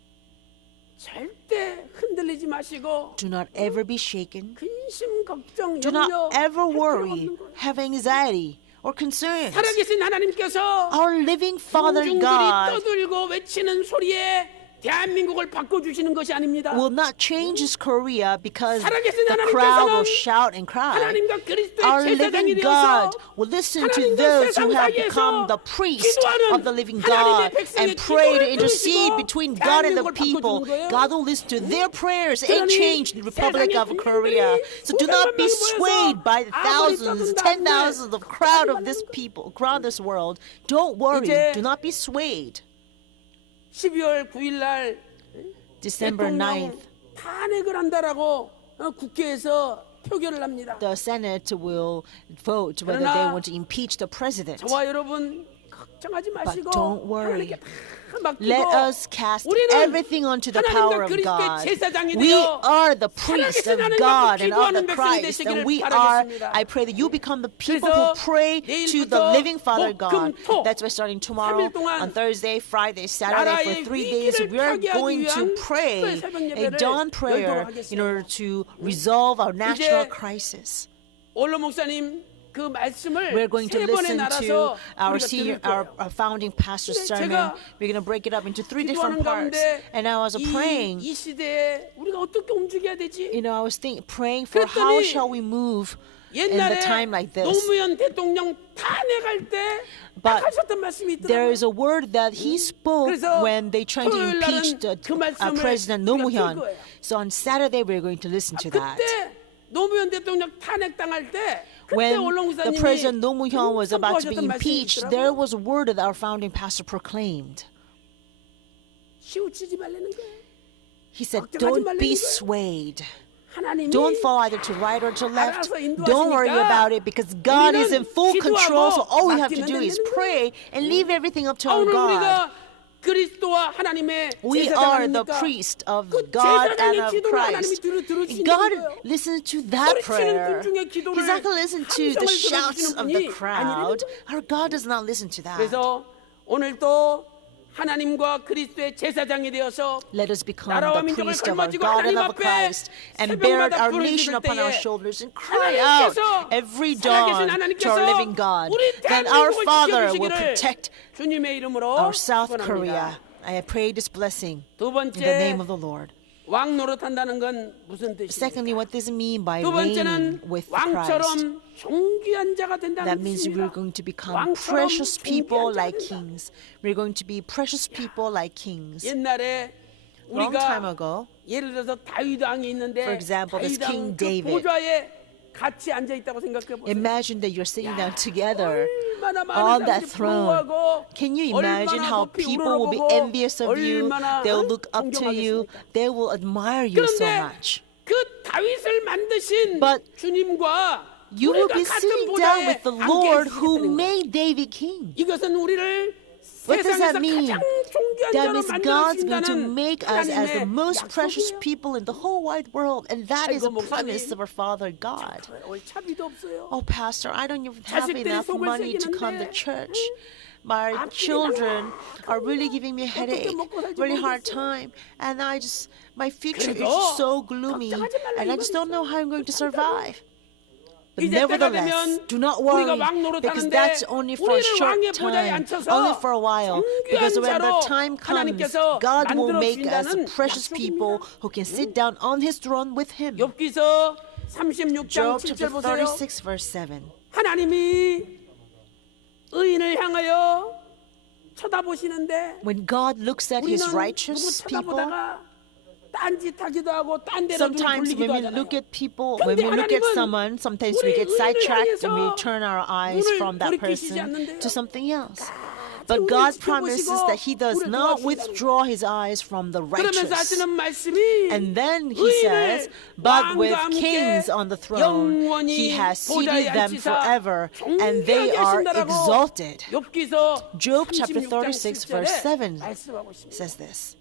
절대 흔들리지 마시고 do not ever be shaken. 근심, 걱정, Do 염려 not ever 할 필요가 worry, 없는 거예요. have anxiety or concerns. 살아계신 하나님께서 Our living Father 군중들이 God 떠들고 외치는 소리에 대한민국을 바꿔주시는 것이 아닙니다. will not change His Korea because 살아계신 the crowd will 하나님께서는 shout and cry. 하나님과 그리스도의 Our 제사장이 living 되어서 God will listen to 하나님과 those 세상 who have 사이에서 become the priest 기도하는 of the living 하나님의 God 백성의 and pray to 기도를 intercede 들으시고 between God and the 대한민국을 people. 바꿔주는 거예요. God will listen to their prayers and 그러니 change the Republic 세상의 of Korea. So do not be swayed by the thousands, 10,000s of crowd of this people, crowd of this world. Don't worry. 이제 Do not be swayed. 12월 9일 날 December 대통령 9th. 탄핵을 한다라고 국회에서 표결을 합니다. The Senate will vote whether they 그러나 want to impeach the president. 저와 여러분 걱정하지 마시고 don't worry. 하나님께 다 맡기고 Let us cast 우리는 everything onto the power 하나님과 of 그리스도의 God. 제사장이 We 되어 are the priests of 살아계신 God and of 하나님과 기도하는 the 백성이 Christ. 되시기를 And we are, 바라겠습니다. I pray that you become the people 그래서 who pray to the 내일부터 living Father 목, God. 금, 토 That's why starting tomorrow, 3일 동안 on Thursday, Friday, Saturday, 나라의 for 3 days, 위기를 we are 타개하기 going to 위한 pray 특별 새벽 a 예배를 dawn prayer 열도록 하겠습니다. in order to resolve our national 이제 crisis. 올로 목사님 그 말씀을 We're going to 세 번에 listen to 나눠서 our 우리가 senior, 들을 거예요. our founding pastor's 근데 sermon. 제가 We're going to break it up into 3 기도하는 different parts. 가운데 And I was praying, 이 시대에 우리가 어떻게 움직여야 되지? I was praying for how 그랬더니 shall we move in the 옛날에 time like this. 노무현 대통령 탄핵할 때 But 하셨던 말씀이 There 있더라고요. is a word that he spoke 그래서 when they tried to 토요일 날은 impeach 그 말씀을 President 우리가 Nomuhyon. 들을 거예요. So on Saturday we're going to listen to that. 그때 노무현 대통령 탄핵당할 때 그때 When the 언론기사님이 President Nomuhyon was about to be 선포하셨던 말씀이 impeached, there 있더라고요. was a word that our founding pastor proclaimed. 치우치지 말라는 거예요. He said, 걱정하지 "Don't 말라는 be 거예요. swayed. 하나님이 Don't fall either to right or to left. 알아서 인도하시니까 Don't worry about it because God is in full 우리는 control. So all we have to 기도하고 do is 맡기면 pray and leave everything up to our 오늘 God. 우리가 그리스도와 하나님의 We 제사장 are the 아닙니까? priest of 그 God 제사장의 and of 기도를 하나님이 Christ. 들으시는 God 거예요. listens to that 소리치는 prayer. 군중의 기도를 He's not going to listen to the 함성을 shouts 들어주시는 of the 분이 crowd. 아니라는 Our God does not listen to that. 그래서 오늘 또 하나님과 그리스도의 제사장이 되어서 Let us become 나라와 the 민족을 priest of our 걸머쥐고 God and 하나님 of 앞에 Christ and bear 새벽마다 our 부르짖을 nation upon our 때에 shoulders and cry out 하나님께서 every 살아계신 dawn to 하나님께서 our living God. 우리 Then our 대한민국을 Father will 지켜주시기를 protect 주님의 이름으로 our South Korea. 축원합니다. I pray this blessing 두 in the name of 번째 the Lord. 왕 노릇한다는 건 무슨 뜻입니까? Secondly, what does it mean by 두 reigning 번째는 with Christ? 왕처럼 존귀한 자가 된다는 That means we're 뜻입니다. going to become 왕처럼 precious people 존귀한 자가 like 된다. kings. We're going to be precious people like kings. 옛날에 Long time 우리가 ago, 예를 들어서 다윗 왕이 있는데 For example, this 다윗 King 왕 그 David. 보좌에 같이 앉아 있다고 생각해 보세요. imagine that you're sitting down together 얼마나 on 많은 that 사람들이 throne. 부러워하고 Can you imagine 얼마나 how 높이 people will be 우러러보고 envious of you? 얼마나 They'll look up to you. 존경하겠습니까? They will admire you so 그런데 much. 그 다윗을 만드신 But 주님과 You will 우리가 be 같은 sitting down 보좌에 with the 앉게 Lord 해주시겠다는 who 거예요. made David king. 이것은 우리를 What does 세상에서 that mean? 가장 존귀한 That 자로 means God's going to 만들어주신다는 make us as the 하나님의 most precious 약속이에요. people in the whole wide world. And that is a 아이고, 목사님. promise of our Father God. 차비도 없어요. Oh, Pastor, I don't even have 자식들이 enough 속을 money to come to 새기는데, church. My 아프게 children are really giving me a headache, 먹고 살지 really hard 모르겠어요. time. And my future is 그래도 just so gloomy. 걱정하지 말라 And I 이 just don't know how I'm going to survive. But 이제 때가 nevertheless, 되면 do not worry, 우리가 왕 because 노릇하는데 that's only for a 우리를 short 왕의 보좌에 time, 앉혀서 only for a while. Because when the 존귀한 time 자로 comes, 하나님께서 God will 만들어 make us 주신다는 precious people 약속입니다. who can sit down on His throne with Him. 욥기서 36장 Job 7절 chapter 보세요. 36, verse 7. 하나님이 의인을 향하여 쳐다보시는데 When God looks at 우리는 His 누구 righteous people, 쳐다보다가 딴짓하기도 하고 딴 데로 눈 sometimes 돌리기도 when we 하잖아요. look at people, 근데 when we look at 하나님은 someone, sometimes we 우리 get 의인을 sidetracked and we 향해서 turn our eyes 눈을 from that 돌이키시지 person 않는데요. to something else. 우리를 But God 지켜보시고 promises that He does 우리를 not 도와주신다는 withdraw His eyes from the 그러면서 righteous. 하시는 말씀이 And then He 의인을 says, but with 왕과 함께 kings on the throne, 영원히 He has 보좌에 seated them 앉히사 forever, and they 존귀하게 are 하신다라고 exalted. 욥기서 Job chapter 36장 36, verse 7 말씀하고 있습니다. says this.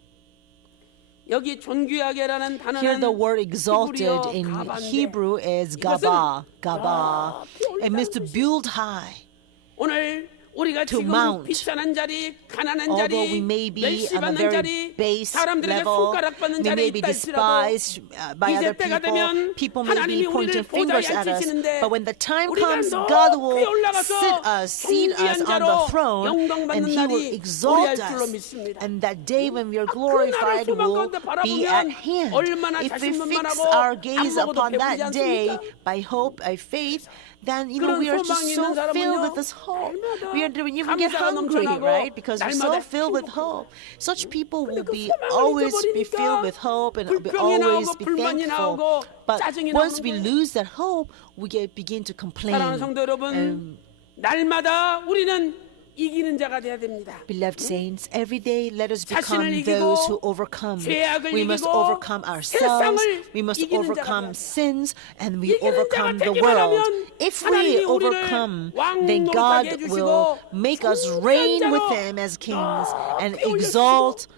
여기 존귀하게라는 Here 단어는 the word exalted 히브리어 in 가바인데 Hebrew is 이것은 gaba. Gaba. 높이 It means to 올라가는 build high. 오늘 우리가 to 지금 mount. 비싼한 자리, 가난한 Although 자리, we may be on a 멸시받는 very 자리, base 사람들에게 level, 손가락 받는 we 자리에 may be 있다 할지라도 despised by 이제 other 때가 people, 되면 people may 하나님이 be pointing 우리를 보좌에 fingers at us. 앉히시는데 But when the time 우리가 comes, God 높이 will 올라가서 seat us 존귀한 on 자로 the throne 영광 and 받는 He will 날이 exalt 우리할 줄로 us. 믿습니다. And that day when we are 그 glorified 날을 will 소망 가운데 be at 바라보면 hand. 얼마나 If we fix 자신만만하고 our gaze 안 먹어도 upon 배부르지 that day 않습니까? by hope, by faith, then 그런 we are just 소망이 so 있는 filled 사람은요, with this hope. 날마다 We even get 감사가 hungry, 넘쳐나고 right? Because we're so 날마다 filled with 행복하고. hope. Such people will 근데 그 be 소망을 always be 잊어버리니까 filled with hope and will 불평이 always 나오고 be 불만이 thankful. 나오고 But 짜증이 once 나오는 we 거예요. lose that hope, we begin to complain. 사랑하는 성도 여러분, And 날마다 우리는 이기는 자가 돼야 됩니다. beloved saints, every day let us become 자신을 이기고 those who overcome. 죄악을 We must 이기고 overcome ourselves. 세상을 We must 이기는 자가 overcome 돼야 sins, and we 이기는 overcome 자가 the 되기만 world. 하면 If 하나님이 we 우리를 overcome, 왕 then 노릇하게 God 해주시고 will make us reign 존귀한 with 자로 Him as kings and 높이 exalt up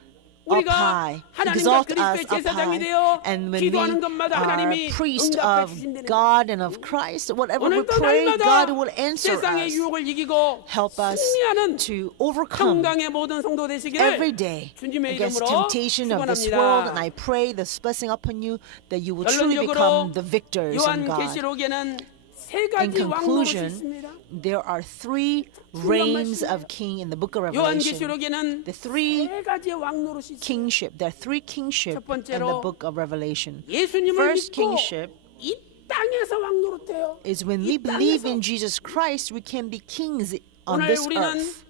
우리가 high, 하나님과 exalt 그리스도의 us up 제사장이 high. 되어 And when we 기도하는 것마다 are 하나님이 priest 응답해 of 주신다는 God and of Christ, whatever we 오늘도 pray, 날마다 God will answer 세상의 us. 유혹을 이기고 Help us 승리하는 to overcome 평강의 모든 성도 되시기를 every day 주님의 against 이름으로 temptation of this world. And 축원합니다. I pray this blessing upon you that you will truly 결론적으로 become the victors in God. 요한계시록에는 세 In 가지 왕노릇이 conclusion, 있습니다. there are three reigns of king in the book of Revelation. 요한계시록에는 The three 세 가지의 왕노릇이 있습니다. kingship. There are three kingship 첫 in the 번째로 book of Revelation. 예수님을 First 믿고 kingship 이 땅에서 왕노릇해요. is when we 이 believe 땅에서. in Jesus Christ, we can be kings on 오늘 this 우리는 earth.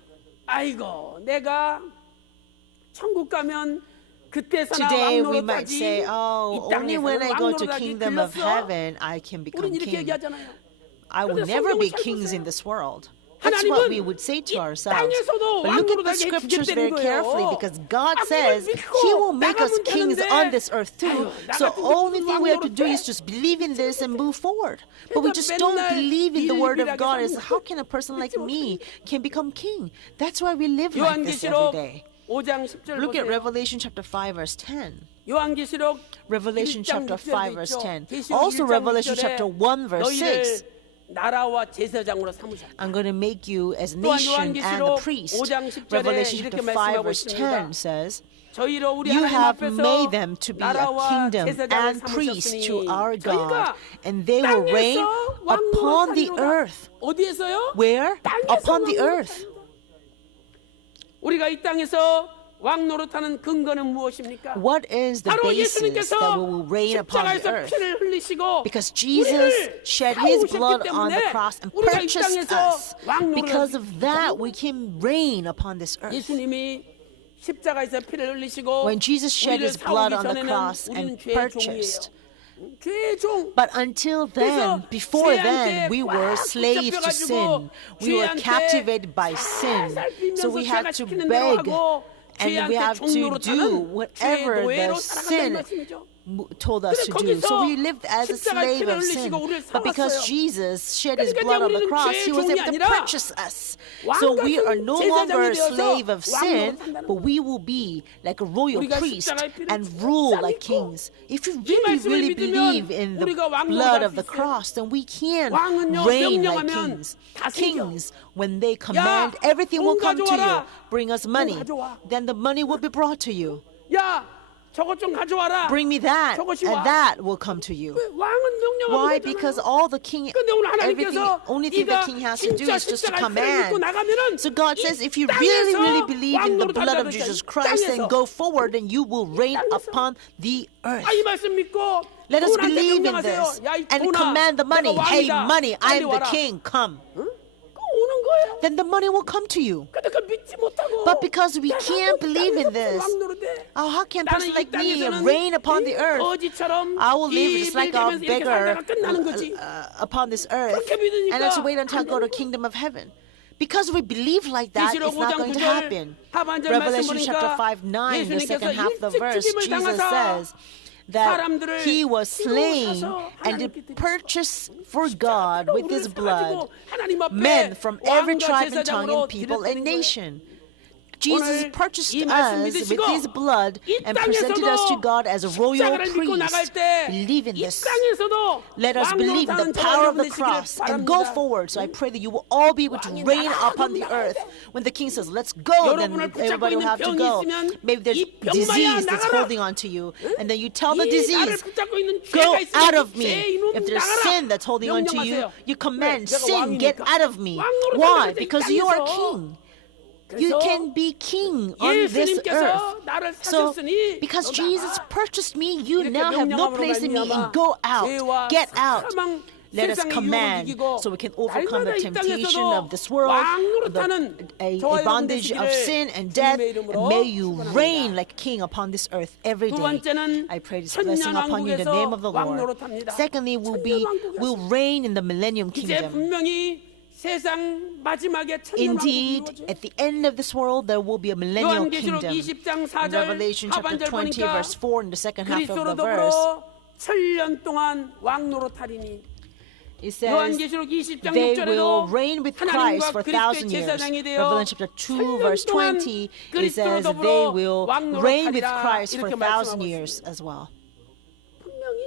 아이고 내가 천국 가면 그때서나 Today we might 왕노릇하지 say, 이 oh, only when 땅에서는 I go to 왕노릇하기 kingdom of 들렸어. heaven, I can become 우린 이렇게 king. 얘기하잖아요. I will 그런데 never be 성경을 잘 kings 보세요. in this world. That's what we would say to 이 ourselves. 땅에서도 But look at the 왕노릇하게 scriptures 주겠다는 very 거예요. carefully because God 아, says 믿고 He will make us 나가면 kings 되는데, on this earth too. 아유, 나 So 같은 only thing we have to do 왕노릇해. is just believe in this and move forward. But we just don't 맨날 believe in the word of 비일비일하게 God. Is 사는 how can a person like me can become king? That's why we live like this every 요한계시록 day. 5장 10절 Look at 보세요. Revelation chapter 5 verse 10. 요한계시록 Revelation 1장 chapter 6절에 5 verse 있죠. 10. 계시록 Also 1장 Revelation 6절에 chapter 1 verse 6. 너희를 나라와 제사장으로 삼으셨다. I'm going to make you as a 또한 nation and a 요한계시록 priest. 5장 10절에 Revelation 이렇게 chapter 5 말씀하고 verse 있습니다. 10 says, 저희로 우리 You 하나님 have 앞에서 made them to be a 나라와 kingdom 제사장을 and priest to 삼으셨으니 our God, 저희가 and they will reign 땅에서 upon the 왕노릇하리로다. earth. 어디에서요? Where? 땅에서 Upon the earth. 왕노릇하리로다. 우리가 이 땅에서 왕노릇하는 근거는 무엇입니까? What is the 바로 basis 예수님께서 that we will reign upon the 십자가에서 earth? 피를 흘리시고 Because Jesus 우리를 shed his 사오셨기 blood on the 때문에 cross and 우리가 이 purchased 땅에서 us. 왕노릇을 Because of that, we can reign upon this earth. 예수님이 십자가에서 피를 흘리시고 When Jesus shed 우리를 his blood 사오기 on the 전에는 cross 우리는 and 죄의 purchased. 종이에요. 죄의 종. But until then, before then, we were slaves to sin. We were captivated by sin. So we had to beg and we have to do whatever the sin told us to do. So we lived as a slave of sin. But because Jesus shed his blood on the cross, he was able to purchase us. So we are no longer a slave of sin, but we will be like a royal priest and rule like kings. If you really believe in the blood of the cross, then we can reign like kings. Kings, when they command, everything will come to you. Bring us money. Then the money will be brought to you. 야, 저것 좀 가져와라. Bring me that, 저것이 and 와. that will come to you. 왕은 명령하는 Why? 거잖아요. Because all the king, 근데 오늘 everything, 하나님께서 only thing the 네가 king has to do 진짜 is just to 십자가의 피를 믿고 command. 나가면은 So God 이 says, if you 땅에서 really believe in the blood of 왕노릇하리라 Jesus 그러니까 Christ and 땅에서. go forward, then you will reign 땅에서. upon the earth. 아, 이 말씀 믿고 Let us 돈한테 believe in 명령하세요. this 야, 이 and 돈아, command the money. 내가 Hey, 왕이다. money, 빨리 I'm the 와라. king. Come. 그거 오는 거예요. Then the money will come to you. 근데 그걸 믿지 못하고 But because we 내가 can't believe in this, 왕노릇해. oh, how can a person 나는 이 like me 땅에서는 reign upon the 이 earth? 거지처럼 I will live 이 just like a 밀대면서 이렇게 beggar 살다가 끝나는 거지. upon this earth, 그렇게 믿으니까 and I have to wait until I 안 go to 되는 거야. kingdom of heaven. Because we believe like that, 계시록 it's not 5장 going to 9절 happen. 하반절 말씀 Revelation chapter 보니까 5, 9, the second half of the 예수님께서 verse, 일찍 Jesus 죽임을 says that 사람들을 he was slain 희롱하셔 and 하나님께 드리시고 purchased for God with his blood 하나님 앞에 men from every 왕과 tribe and tongue 제사장으로 and people and 드렸다는 거예요. nation. Jesus 오늘 purchased 이 말씀 us with 믿으시고 his blood 이 and presented us to 땅에서도 God as a royal 십자가를 믿고 나갈 priest. 때 Believe in 이 this. 땅에서도 Let us believe in the 왕노릇하는 power of 저와 the 여러분 cross 되시기를 and go 바랍니다. forward. So I pray that you will all be able to 왕이 reign 나가라, upon the 나가야 earth. 돼. When the king says, let's go, then 여러분을 붙잡고 everybody will 있는 have to 병이 go. 있으면 Maybe there's 이 병마야 disease that's 나가라. holding on to you. And then you tell the 이 나를 disease, 붙잡고 있는 go 죄가 있으면 out of 이 죄 me. 이놈 If there's 나가라. sin that's holding on to you, 명령하세요. you command, 왜? 내가 sin, get 왕이니까. out of me. 왕노릇하는 Why? 자가 이 Because you are 땅에서. king. You 그래서 can be king on this 예수님께서 earth. 나를 So, 사셨으니 because 너 Jesus 나가. purchased me, you 이렇게 now have no 명령함으로 place in me. 말미암아 And go out, 죄와 get out. 사망, Let us 세상의 command 유혹을 이기고 so we can overcome the 날마다 이 temptation 땅에서도 of this world, 왕노릇하는 a 저와 여러분 bondage of 되시기를 sin and death. 주님의 And 이름으로 may you reign 축원합니다. like king upon this earth every 두 day. 번째는 I pray this blessing upon you in the 천년왕국에서 name of the Lord. 왕노릇합니다. Secondly, we'll reign in the millennium 이제 kingdom. 분명히 세상 마지막에 천년왕국이 Indeed, 이루어져요. at the end of this world, there will be a millennial 요한계시록 kingdom. 20장 In 4절 Revelation chapter 하반절 20, 보니까 verse 4, in the second half of 그리스도로 the verse, 더불어 7년 동안 왕노릇하리니 it says, 요한계시록 20장 they 6절에도 will reign with Christ for 1,000 years. 제사장이 되어 Revelation chapter 2, verse 20, it 그리스도로 says 더불어 they will reign with 왕노릇하리라 Christ for 이렇게 1,000 말씀하고 years 있습니다. as well. 분명히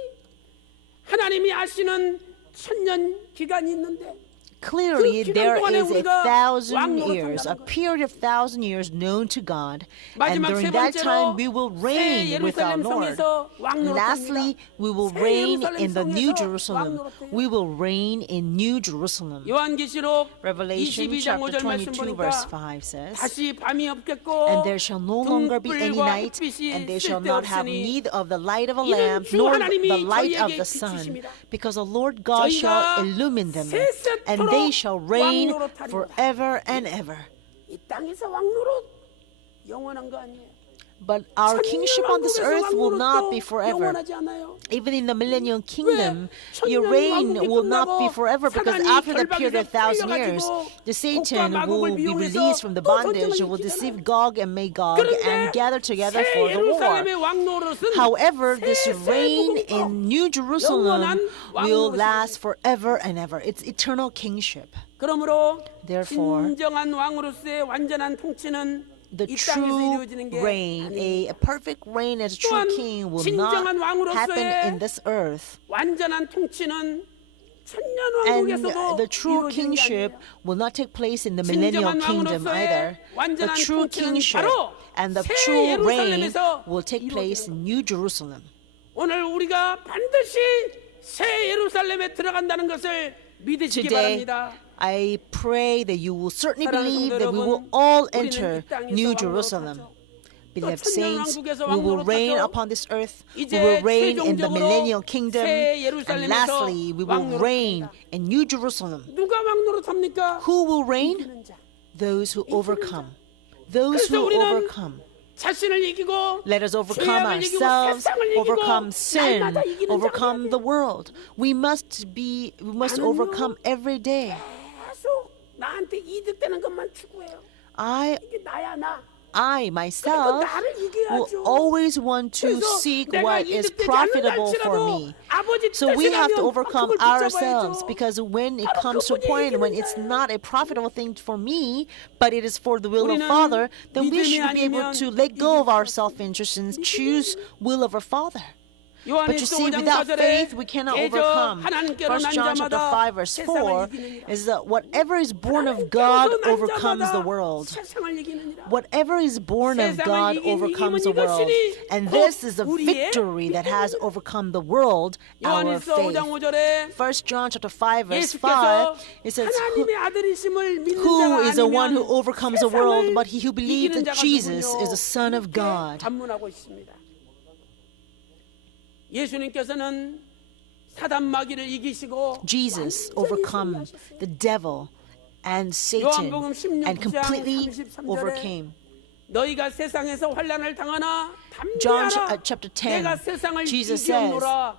하나님이 아시는 천년 기간이 있는데 Clearly, 그 기간 there 동안에 is a 우리가 1,000 왕노릇 years, a 한다는 거예요. period of 1,000 years known to God, and 마지막 세 during that 번째로 time we will 새 reign with our 예루살렘 Lord. 성에서 왕노릇합니다. Lastly, we will 새 reign 예루살렘 in the New 성에서 Jerusalem. 왕노릇해요. We will reign in New Jerusalem. 요한계시록 Revelation 22장 5절 chapter 말씀 22 verse 보니까 5 says, 다시 밤이 없겠고 And there shall no longer be any 등불과 night, 햇빛이 and they shall not have 쓸데없으니 need of the light of a 이는 lamp, 주 nor 하나님이 the light of 저희에게 the sun, 비추십니다. because the Lord God shall 저희가 illumine them, 세세토록 and they shall reign 왕노릇하리로다. forever and ever. 이 땅에서 왕노릇 영원한 거 아니에요. But our kingship on this earth will not be 왕노릇도 forever. 영원하지 않아요. Even in the millennial kingdom, 왜? your reign 천년 will not be 왕국이 forever, because 끝나고 after the period of 사단이 1,000 years, the Satan 국가 will 마국을 be 이용해서 released from the 또 bondage 전쟁을 and will 일으키잖아요. deceive Gog and Magog and 그런데 gather together 새 for the war. 예루살렘의 왕노릇은 However, this 세세 reign 무궁토록 in New Jerusalem 영원한 will 왕노릇이에요. last forever and ever. It's eternal kingship. 그러므로 Therefore, 진정한 왕으로서의 완전한 통치는 The 이 땅에서 true 이루어지는 게 reign, 아니에요. a perfect reign as a true 또한 king will 진정한 not 왕으로서의 happen in this earth. 완전한 통치는 천년 And 왕국에서도 the true 이루어지는 게 kingship 아니에요. will not take place in the millennial 진정한 kingdom either. 왕으로서의 The 완전한 true 통치는 kingship 바로 and the 새 true reign 예루살렘에서 will take place in New Jerusalem. 오늘 우리가 반드시 새 예루살렘에 들어간다는 것을 믿으시기 Today, 바랍니다. I pray that you will certainly 사랑하는 believe 성도 that we will 여러분, all 우리는 enter 이 땅에서 New 왕노릇하죠. Jerusalem. Beloved 또 천년 saints, 왕국에서 we will reign 왕노릇하죠. upon this earth. We 이제 will reign in the 최종적으로 millennial kingdom. 새 And 예루살렘에서 lastly, we will reign 왕노릇합니다. in New Jerusalem. 누가 왕노릇합니까? Who will reign? 이기는 자. Those who overcome. Those 그래서 who 우리는 overcome. 자신을 이기고 Let us overcome 죄악을 이기고 ourselves, 세상을 이기고 overcome sin, 날마다 이기는 자가 overcome 돼야 the 돼요. world. We must 나는요. overcome every day. 계속 나한테 이득되는 것만 추구해요. 이게 나야 나. I myself 나를 will 이겨야죠. always want to 그래서 seek 내가 what is 이득되지 profitable 않는 for 날지라도 me. 아버지 So we 뜻이 have to 나면 overcome 그걸 붙잡아야죠. ourselves, because when it 바로 comes to a 그분이 point when 이기는 it's 자예요. not a profitable thing for me, but it is for the will of 우리는 Father, then we 믿음이 should be able 아니면 to let go of 이길 our 수 self-interest and choose will of our Father. But you 요한일서 see, 5장 without 4절에 faith, we cannot 대저 overcome. 하나님께로 1 난 John chapter 자마다 5 verse 4 세상을 이기느니라. is that whatever is born of 하나님께로서 God 난 overcomes 자마다 the world. 세상을 이기느니라. Whatever is born of 세상을 God 이긴 overcomes 이김은 the world. 이것이니 And 곧 this is the 우리의 victory that has overcome the world, our 요한일서 faith. 5장 5절에 1 John chapter 5 verse 5, 예수께서 it says, 하나님의 아들이심을 믿는 who 자가 is the one who 아니면 overcomes the world, 세상을 but he who believes 이기는 that 자가 Jesus 누구뇨? is the Son of 이렇게 God. 반문하고 있습니다. 예수님께서는 사단 마귀를 이기시고 Jesus 완전히 overcome 승리하셨어요. the devil and Satan 요한복음 16장 and completely 33절에 overcame. 너희가 세상에서 환난을 당하나 John 담대하라. chapter 10, 내가 세상을 Jesus 이겼노라.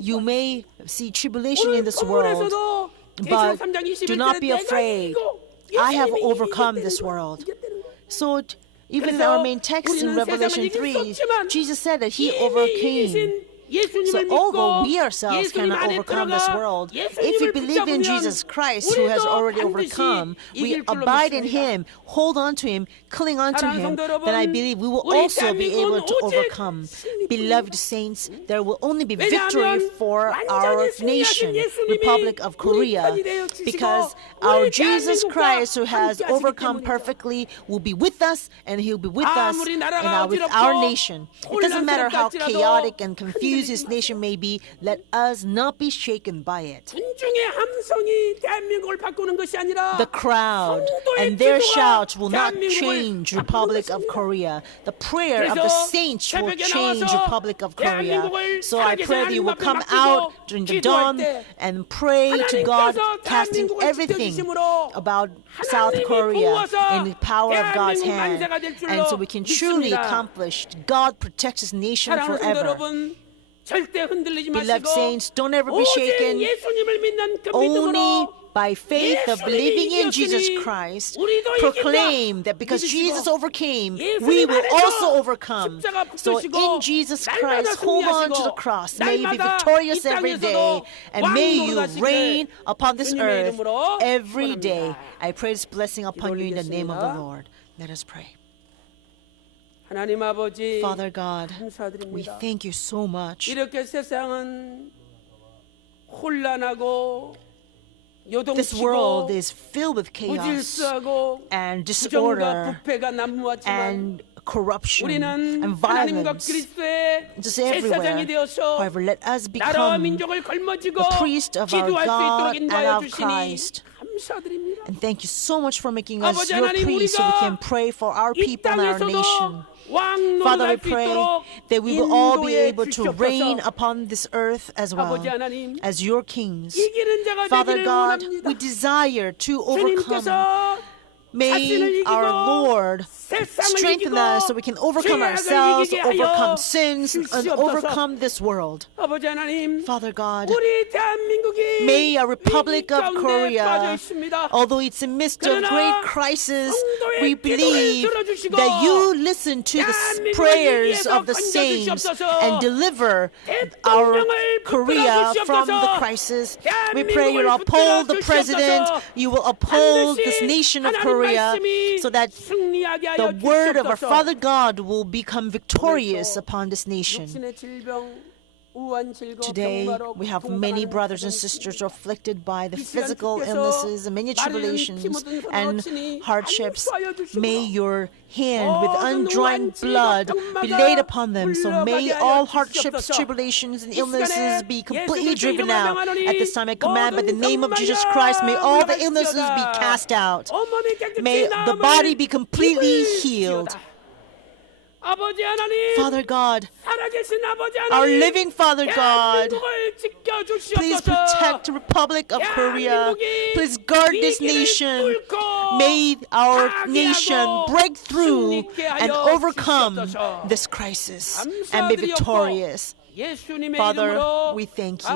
You may see tribulation in 오늘 this world, 본문에서도 but 계시록 3장 21절에 do not be 내가 afraid. 이기고 I have 예수님이 overcome 이겼다는 this 거예요. world. 이겼다는 거예요. So even in 그래서 our main text in 우리는 Revelation 세상을 이길 수 3, 없지만 Jesus said that he 이미 overcame. 이기신 예수님을 So 믿고 although we ourselves 예수님 cannot 안에 overcome this 들어가 world, if 예수님을 we believe in 붙잡으면 Jesus Christ who has 우리도 already 반드시 overcome, we 이길 줄로 abide in 믿습니다. him, hold on to him, cling on to 사랑하는 him, 성도 여러분, then I believe we will 우리 also be able 대한민국은 to 오직 overcome. 승리뿐입니다. Beloved saints, there will only be 왜냐하면 victory for our 완전히 nation, 승리하신 예수님이 Republic of 우리 Korea, 편이 되어 주시고 because 우리 our Jesus 대한민국과 Christ who has 함께 하시기 overcome 때문이죠. perfectly will be with us, and he'll be with us 아무리 and 나라가 with 어지럽고 our nation. It doesn't matter how 혼란스럽다 할지라도 chaotic and confused his 흔들리지 nation may be, let us not be shaken by it. 군중의 함성이 대한민국을 바꾸는 것이 아니라 The crowd 성도의 and their 기도가 shouts will not 대한민국을 change 바꾸는 Republic of 것입니다. Korea. The prayer of the 그래서 saints will 새벽에 change 나와서 Republic of Korea. 대한민국을 So I 살아계신 pray that you will 하나님 앞에 come 맡기고 out during the 기도할 dawn 때 and pray to God, 하나님께서 casting 대한민국을 everything 지켜주심으로 about South 하나님이 Korea 도와서 in the power of God's 대한민국 hand. 만세가 될 줄로 And so we can truly 믿습니다. accomplish. God protects his nation 사랑하는 성도 forever. 여러분, 절대 흔들리지 Beloved 마시고 saints, don't ever be 오직 shaken. 예수님을 믿는 그 Only 믿음으로 by faith of 예수님이 believing in 이겼으니 Jesus Christ, 우리도 proclaim 이긴다. that because 믿으시고 Jesus overcame, 예수님 we will 안에서 also overcome. 십자가 So 붙드시고 in Jesus 날마다 Christ, hold on to the 승리하시고 cross. May you be 날마다 victorious 이 every 땅에서도 day, and may you 왕노릇하시기를 reign upon this 주님의 earth 이름으로 every day. 축원합니다. I pray this blessing upon you in the name of the 기도 Lord. Let us pray. 하나님 아버지 Father God, we 감사드립니다. thank you so much. 이렇게 세상은 혼란하고 This world 요동치고 is filled with chaos 무질서하고 and 부정과 disorder 부패가 난무하지만 and corruption 우리는 and 하나님과 violence 그리스도의 just 제사장이 everywhere. 되어서 However, let us 나라와 become 민족을 걸머쥐고 the priest of our 기도할 수 있도록 God and 인도하여 of 주시니 Christ. 감사드립니다. And thank you so much for making us 아버지 your 하나님, priests so we 우리가 can pray for our 이 people and our 땅에서도 nation. 왕 Father, we 노릇할 수 pray 있도록 that we will all be 인도해 able to reign 주시옵소서. upon this earth as well 아버지 하나님, as your kings. 이기는 자가 Father 되기를 God, 원합니다. we desire to overcome. 주님께서 May 자신을 이기고 our Lord 세상을 strengthen 이기고 us so we can overcome 죄악을 ourselves, 이기게 하여 overcome sins, and 주시옵소서. overcome this world. 아버지 하나님, Father God, 우리 대한민국이 may our Republic 위기 of 가운데 Korea, 빠져 있습니다. although it's in midst of 그러나 great crisis, 성도의 we believe 기도를 들어주시고 that you listen to the 대한민국을 prayers 위기에서 of the saints 건져주시옵소서. and deliver our 대통령을 Korea 붙들어 from the 주시옵소서. crisis. We pray you 대한민국을 uphold the 붙들어 president, 주시옵소서. you will uphold this 반드시 nation of 하나님 Korea 말씀이 so that 승리하게 하여 the word of our 주시옵소서. Father God will become victorious upon this nation. 육신의 질병, 우한 질거, Today, 병마로 we have many 고통당하는 brothers and 사람이 sisters who are afflicted by the 이 시간 physical 주께서 illnesses and many 마른 tribulations 피 묻은 손으로 and 치니 hardships. 안수하여 주시고 May your hand with 모든 undried 우한 blood 질거, be 병마가 laid upon them. So may 물러가게 all 하여 hardships, 주시옵소서. tribulations, and 이 illnesses 시간에 be 예수 completely 그리스도의 driven 이름으로 out. 명하노니 At this time, I command by the 모든 name of Jesus 병마여 Christ, may all the 물러갈지어다. illnesses be cast out. 온몸이 깨끗이 May the 나음을 body be completely 입을지어다. healed. 아버지 하나님, Father God, 살아계신 아버지 하나님, our living Father God, 대한민국을 지켜주시옵소서. please protect the Republic of Korea. Please guard this nation. May our nation break through and overcome this crisis and be victorious. Father, we thank you.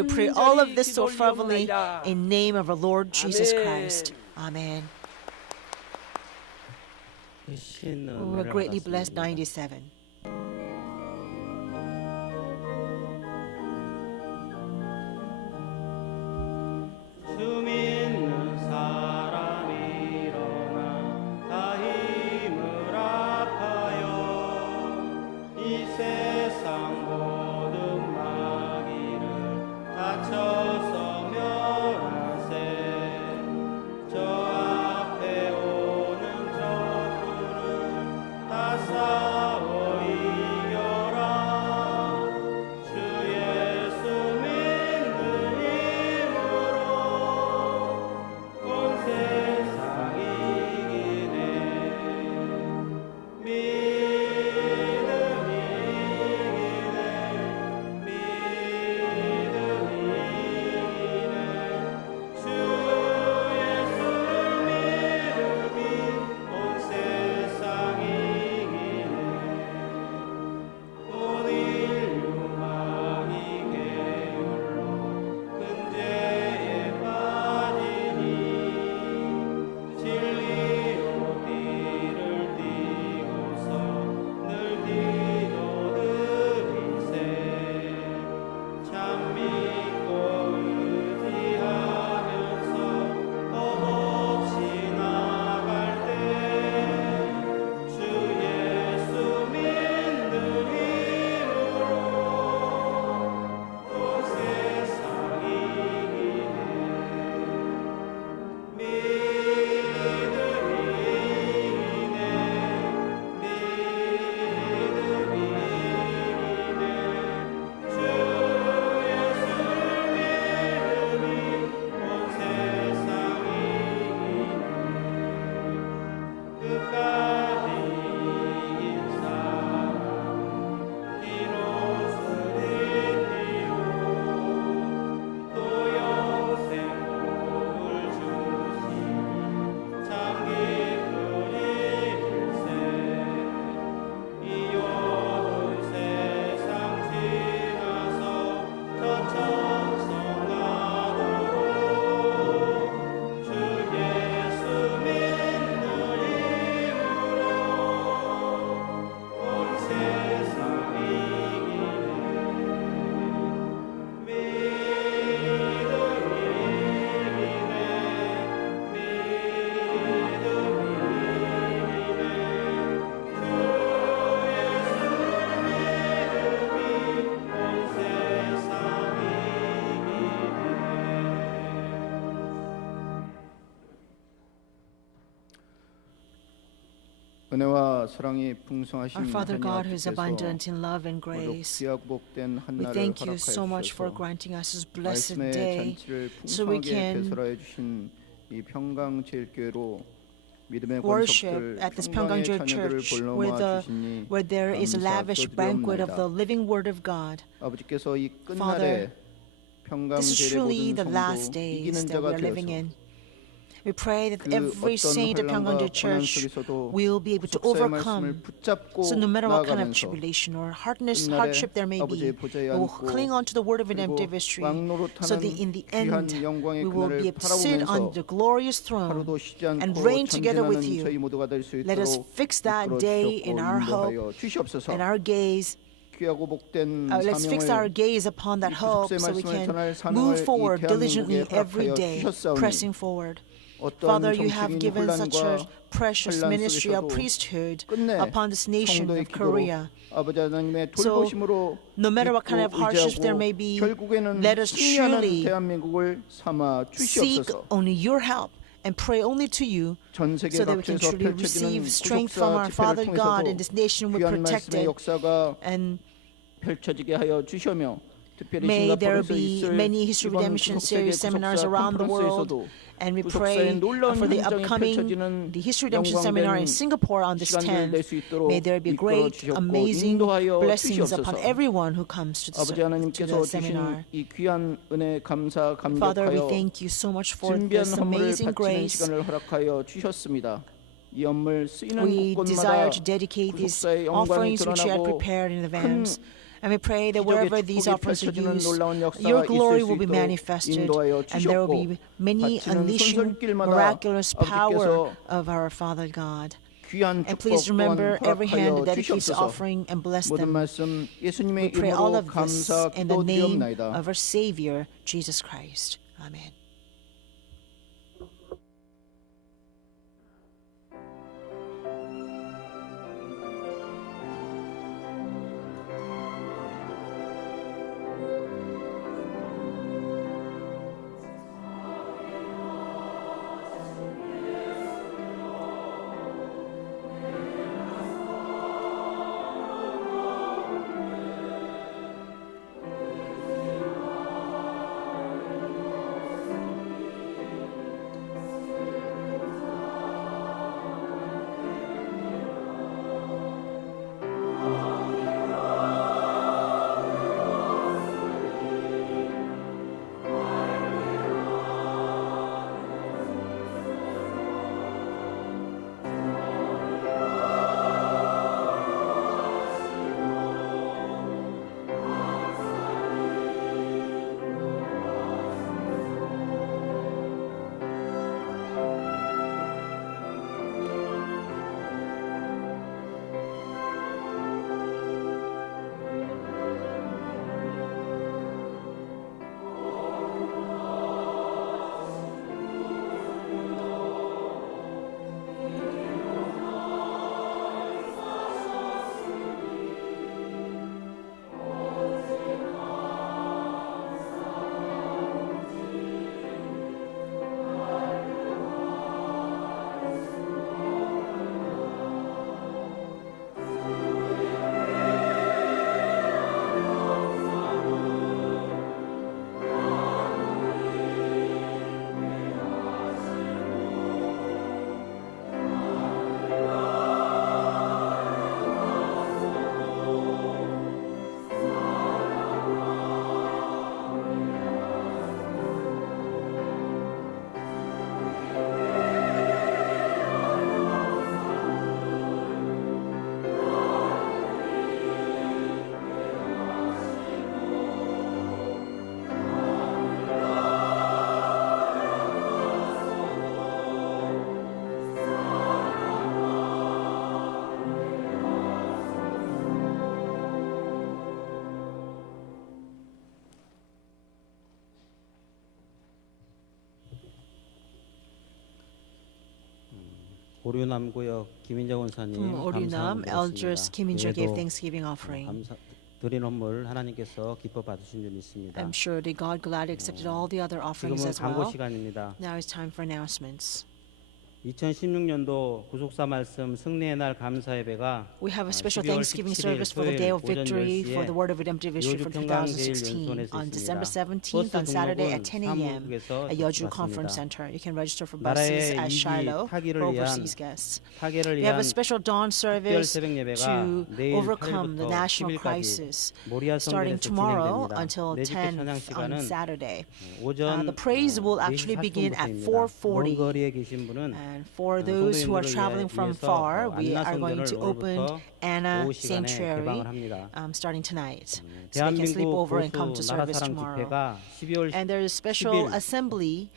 We pray all of this so fervently in name of our Lord Jesus Christ. Amen. We're greatly blessed. 97. 주 믿는 사람이 일어나 다 힘을 합하여 이 세상 모든 마귀를 다쳐서 멸하세 저 앞에 오는 적들을 다 싸워 은혜와 사랑이 풍성하신 Our Father 하나님 God, who is 아버지께서 abundant in love and 모두 grace, 귀하고 복된 we 한날을 thank you so much for 허락하여 주셔서 granting us this blessed 말씀의 day 잔치를 so we 풍성하게 can 배설하여 주신 이 평강제일교회로 믿음의 worship 권속들 at this 평강의 Pyeonggang 자녀들을 Church 볼러 주시니 where there is a lavish banquet of the living Word of God. 아버지께서 이 Father, 끝날에 this is 평강제일의 truly 모든 the last 성도 days 이기는 that we 자가 are living 되어서 in. We pray that 그 every 어떤 saint of 환난과 Pyeonggang 고난 Church 속에서도 will be able to 속사의 말씀을 overcome. 붙잡고 So no matter what kind of 나아가면서 tribulation or hardness, 끝날에 hardship there may be, 아버지의 보좌에 we will 앉고 cling on to the word of 그리고 redemptive history, 왕노릇하는 so that in the 귀한 end 영광의 we will 그날을 be able to sit on 바라보면서 the glorious throne 하루도 쉬지 and 않고 reign together with 전진하는 저희 you. 모두가 될 수 Let us 있도록 fix that 이끌어 day 주셨고 in our hope 인도하여 주시옵소서. and our gaze. 귀하고 복된 Let's fix our 사명을 gaze upon that 이 hope 구속사의 so we 말씀을 can 전할 사명을 move 이 forward diligently 대한민국에 every 허락하여 day, 주셨사오니 pressing forward. 어떠한 Father, you have 정치적인 given such a 혼란과 precious 환란 ministry of 속에서도 priesthood 끝내 upon this nation 성도의 of 기도로 Korea. 아버지 하나님의 So, 돌보심으로 no matter what kind of 믿고 hardships there 의지하고 may be, 결국에는 let us 승리하는 surely 대한민국을 삼아 Seek 주시옵소서. only your help and pray only to you 전 세계 so that we can 각지에서 truly 펼쳐지는 receive strength from 구속사 our Father 집회를 God 통해서도 and this nation will 귀한 protect 말씀의 it. 역사가 And 펼쳐지게 하여 주셔며 특별히 may there 싱가포르에서 be 있을 many history 이번 redemption 구속세계 series seminars 구속사 around the world. 컨퍼런스에서도 And we 구속사의 pray 놀라운 for the 현장이 upcoming 펼쳐지는 the history redemption seminar in 영광된 Singapore on this 시간들 10th. 낼 수 있도록 May there be 이끌어 great, 주셨고 amazing 인도하여 blessings upon 주시옵소서. everyone who comes to 아버지 the 하나님께서 seminar. 주신 이 귀한 은혜 감사 Father, we 감격하여 thank you so much for 준비한 this 헌물을 amazing 바치는 grace. 시간을 허락하여 주셨습니다. 이 헌물 쓰이는 We desire 곳곳마다 to dedicate these 구속사의 영광이 offerings which you had 드러나고 prepared in 큰 advance. And we pray that 기적의 wherever these 축복이 offerings are 펼쳐지는 used, 놀라운 역사가 your glory 있을 수 will be 있도록 manifested, 인도하여 and there will 주셨고 be many 바치는 unleashing 손길마다 miraculous power 아버지께서 of our Father God. 귀한 And 축복 please 또한 remember every hand 허락하여 that dedicates the 주시옵소서. offering and bless 모든 them. 말씀 예수님의 We pray all 이름으로 of this 감사 in the name 기도드리옵나이다. of our Savior, Jesus Christ. Amen. 오류남구역 김인정 원사님 From Oryunam, Elders Kim In-jae gave thanksgiving offering. 감사 드린 헌물 하나님께서 기뻐 받으신 줄 믿습니다. I'm sure that God gladly accepted all the other offerings 지금은 as 광고 well. 시간입니다. Now it's time for announcements. 2016년도 구속사 말씀 승리의 날 감사 예배가 We have a special 12월 Thanksgiving 17일 service for the Day of 토요일 오전 Victory for 10시에 the Word of Redemptive History for 여주 평강제일 2016 연수원에서 on December 있습니다. 17th on Saturday at 10 a.m. 사무국에서 at Yeoju 접수받습니다. Conference Center. You can register for 나라의 buses at 이기 Shiloh 타기를 for 위한 overseas guests. 파괴를 We have 위한 a special dawn 특별 service 새벽 예배가 to 내일 overcome the 8일부터 national 10일까지 crisis 모리아 starting 성전에서 tomorrow 진행됩니다. until 내 주께 찬양 10 on 시간은 Saturday. 오전 The praise will 4시 actually begin at 40분부터입니다. 4:40. 먼 거리에 계신 분은 And for those who are traveling from far, we 안나 are going 성전을 to open 오늘부터 Anna 오후 시간에 Sanctuary 개방을 합니다. starting tonight. So they can sleep 대한민국 over and come to 보수 나라 service 사랑 tomorrow. 집회가 12월 And there is special 10일 assembly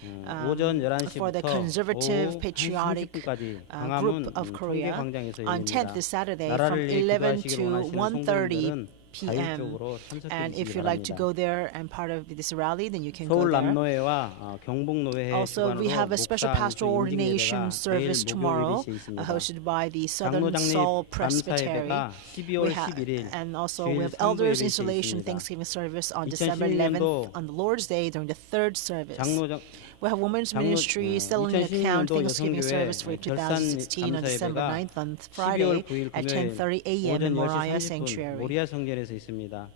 오전 for the 11시부터 conservative, 오후 patriotic 1시 30분까지 group 광화문 of Korea 청계광장에서 on 10th 열립니다. this Saturday from 나라를 위해 11 기도하시길 to 원하시는 1:30 성도님들은 p.m. 자율적으로 참석해 And if 주시기 you'd like to 바랍니다. go there and part of this rally, then you can go 서울 there. 남노회와 경북노회 Also, we have a special pastoral ordination service tomorrow, 있습니다. hosted by the Southern 장로장립 Seoul 감사 Presbytery. 예배가 12월 11일 And also, we 주일 have Elders 성도 예배 Installation 있습니다. Thanksgiving service on December 11th 2016년도 on the Lord's Day during the third service. 장로장 We have Women's Ministry Selling Account 2016년도 Thanksgiving 여성교회 service for 2016 on 결산 December 감사 9th on 12월 Friday 9일 at 금요일 10:30 a.m. in 오전 Moriah 10시 30분 Sanctuary. 모리아 성전에서 있습니다.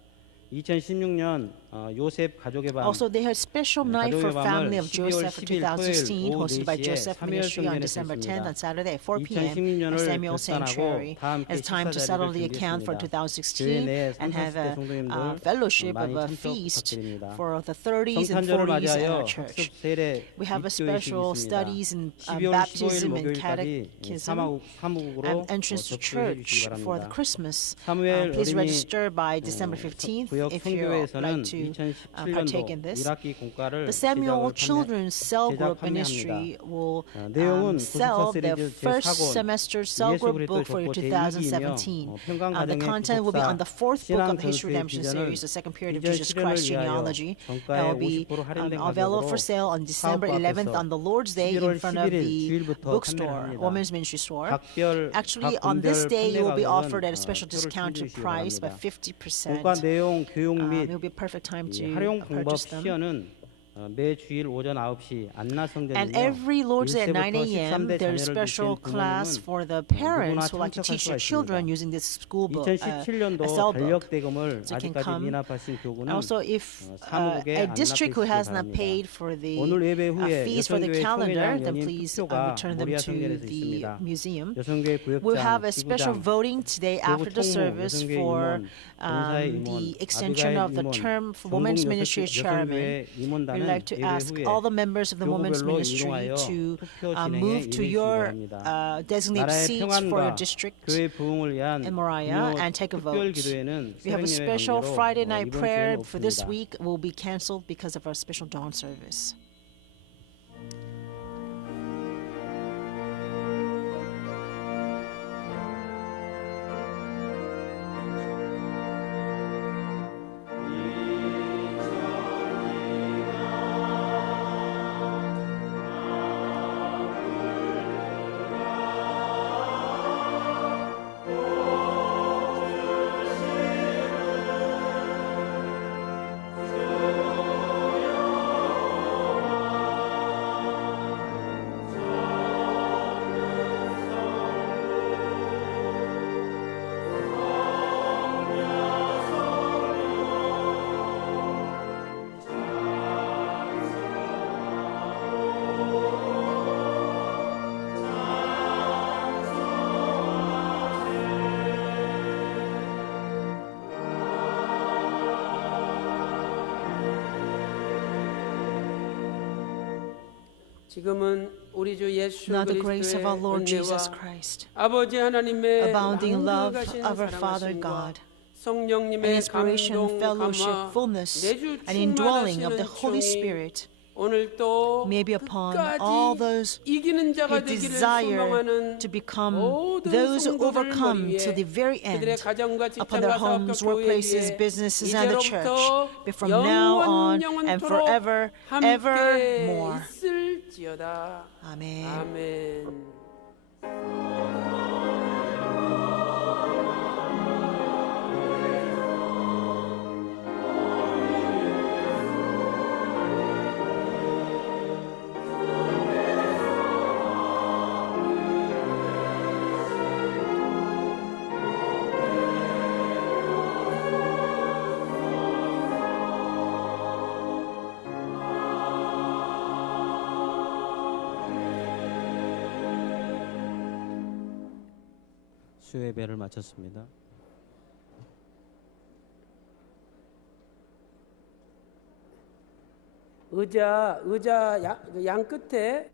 2016년 요셉 가족의 밤 Also, they had special night for 가족의 family 밤을 of Joseph for 12월 10일 2016, 오후 hosted by 4시에 Joseph 사무엘 Ministry on 성전에서 December 10th 있습니다. on Saturday at 4 p.m. at 2016년을 Samuel 결산하고 Sanctuary. 다 함께 It's time to 식사 settle 자리를 the account for 준비했습니다. 2016 교회 내 and have a 30대 성도님들 fellowship of 많이 a 참석 feast 부탁드립니다. for the 30s and 성탄절을 40s at 맞이하여 our church. 학습 세례 We have a 입교 special 의식이 있습니다. studies in 12월 15일 baptism and 목요일까지 catechism 사무국으로 and entrance to 접수해 주시기 church for the 바랍니다. Christmas. 사무엘 Please 어린이 register by December 15th 구역 if you would 선교회에서는 like to partake in 2017년도 this. 1학기 공과를 The Samuel 제작을 Children's Cell Group 판매합니다. Ministry will 내용은 sell 구속사 their 시리즈 first 제4권 semester cell 예수 group 그리스도 book for 족보 2017. 제2기이며 평강 The 가정의 content will be on the fourth book 신앙 of the History 전수의 Redemption 비전을 series, the second period of 비전 Jesus 실현을 Christ 위하여 genealogy. That 정가의 will be 50% 할인된 available for 가격으로 sale on December 사업 11th 앞에서 on the Lord's Day 11월 in front of 11일 the 주일부터 bookstore, 판매를 합니다. Women's Ministry Store. 각별 Actually, 각 on this 분별 day, you will be 판매 offered at a 가격은 special 표를 discounted 참조해 주시기 price by 바랍니다. 50%. 공과 내용, 교육 및 It will be a perfect time to 활용 방법 purchase them. 시연은 매 주일 오전 9시 안나 성전이며 And every Lord's Day at 9 a.m., 1세부터 there's 13대 special 자녀를 class 두신 for the 누구나 parents who like to 참석할 teach their 수가 children 있습니다. using this school book, 2017년도 cell book. 달력 대금을 So you can 아직까지 come. 미납하신 교구는 Also, if 사무국에 a district who has not 안납해 주시기 paid for the 오늘 예배 후에 fees for the 여성교회 calendar, 총회장 then 연임 please 투표가 return them 모리아 to 성전에서 the 있습니다. museum. 여성교회 We'll have 구역장, a special 지부장, voting today after the 총무, service 여성교회 for 임원, 본사의 임원, the extension of the 아비가일 term 임원, for Women's 전국 Ministry Chairman. 여성교회 임원단은 We'd like to 예배 ask 후에 all the members of the Women's 교구별로 Ministry 이동하여 to 투표 진행에 move to 임해주시기 your 바랍니다. designated 나라의 seats for your 평안과 district. 교회 부흥을 위한 in Moriah 금요 and take a 특별 vote. 기도회는 We have a 새벽 예배 special 관계로 Friday night 이번 prayer 주에는 for this 없습니다. week will be canceled because of our special dawn service. 지금은 우리 주 예수 Now the grace 그리스도의 of our Lord Jesus 은혜와 Christ, 아버지 하나님의 abounding love 왕국하신 of our Father 사랑하심과 God, 성령님의 and inspiration, 감동, fellowship, 감화, fullness, 내주 and indwelling of 충만하시는 the Holy 종이 Spirit 오늘도 may be upon 끝까지 all those 이기는 자가 who 되기를 desire 소망하는 to become 모든 those who 성도들을 overcome 머리 to 위에 the very 그들의 end 가정과 upon their 직장과 사업과 homes, 교회 workplaces, 위에 businesses, and the church, 이제로부터 but from now on 영원 and 영원토록 forever, 함께 evermore. 있을지어다. Amen. 아멘. 수예배를 마쳤습니다. 의자 양 끝에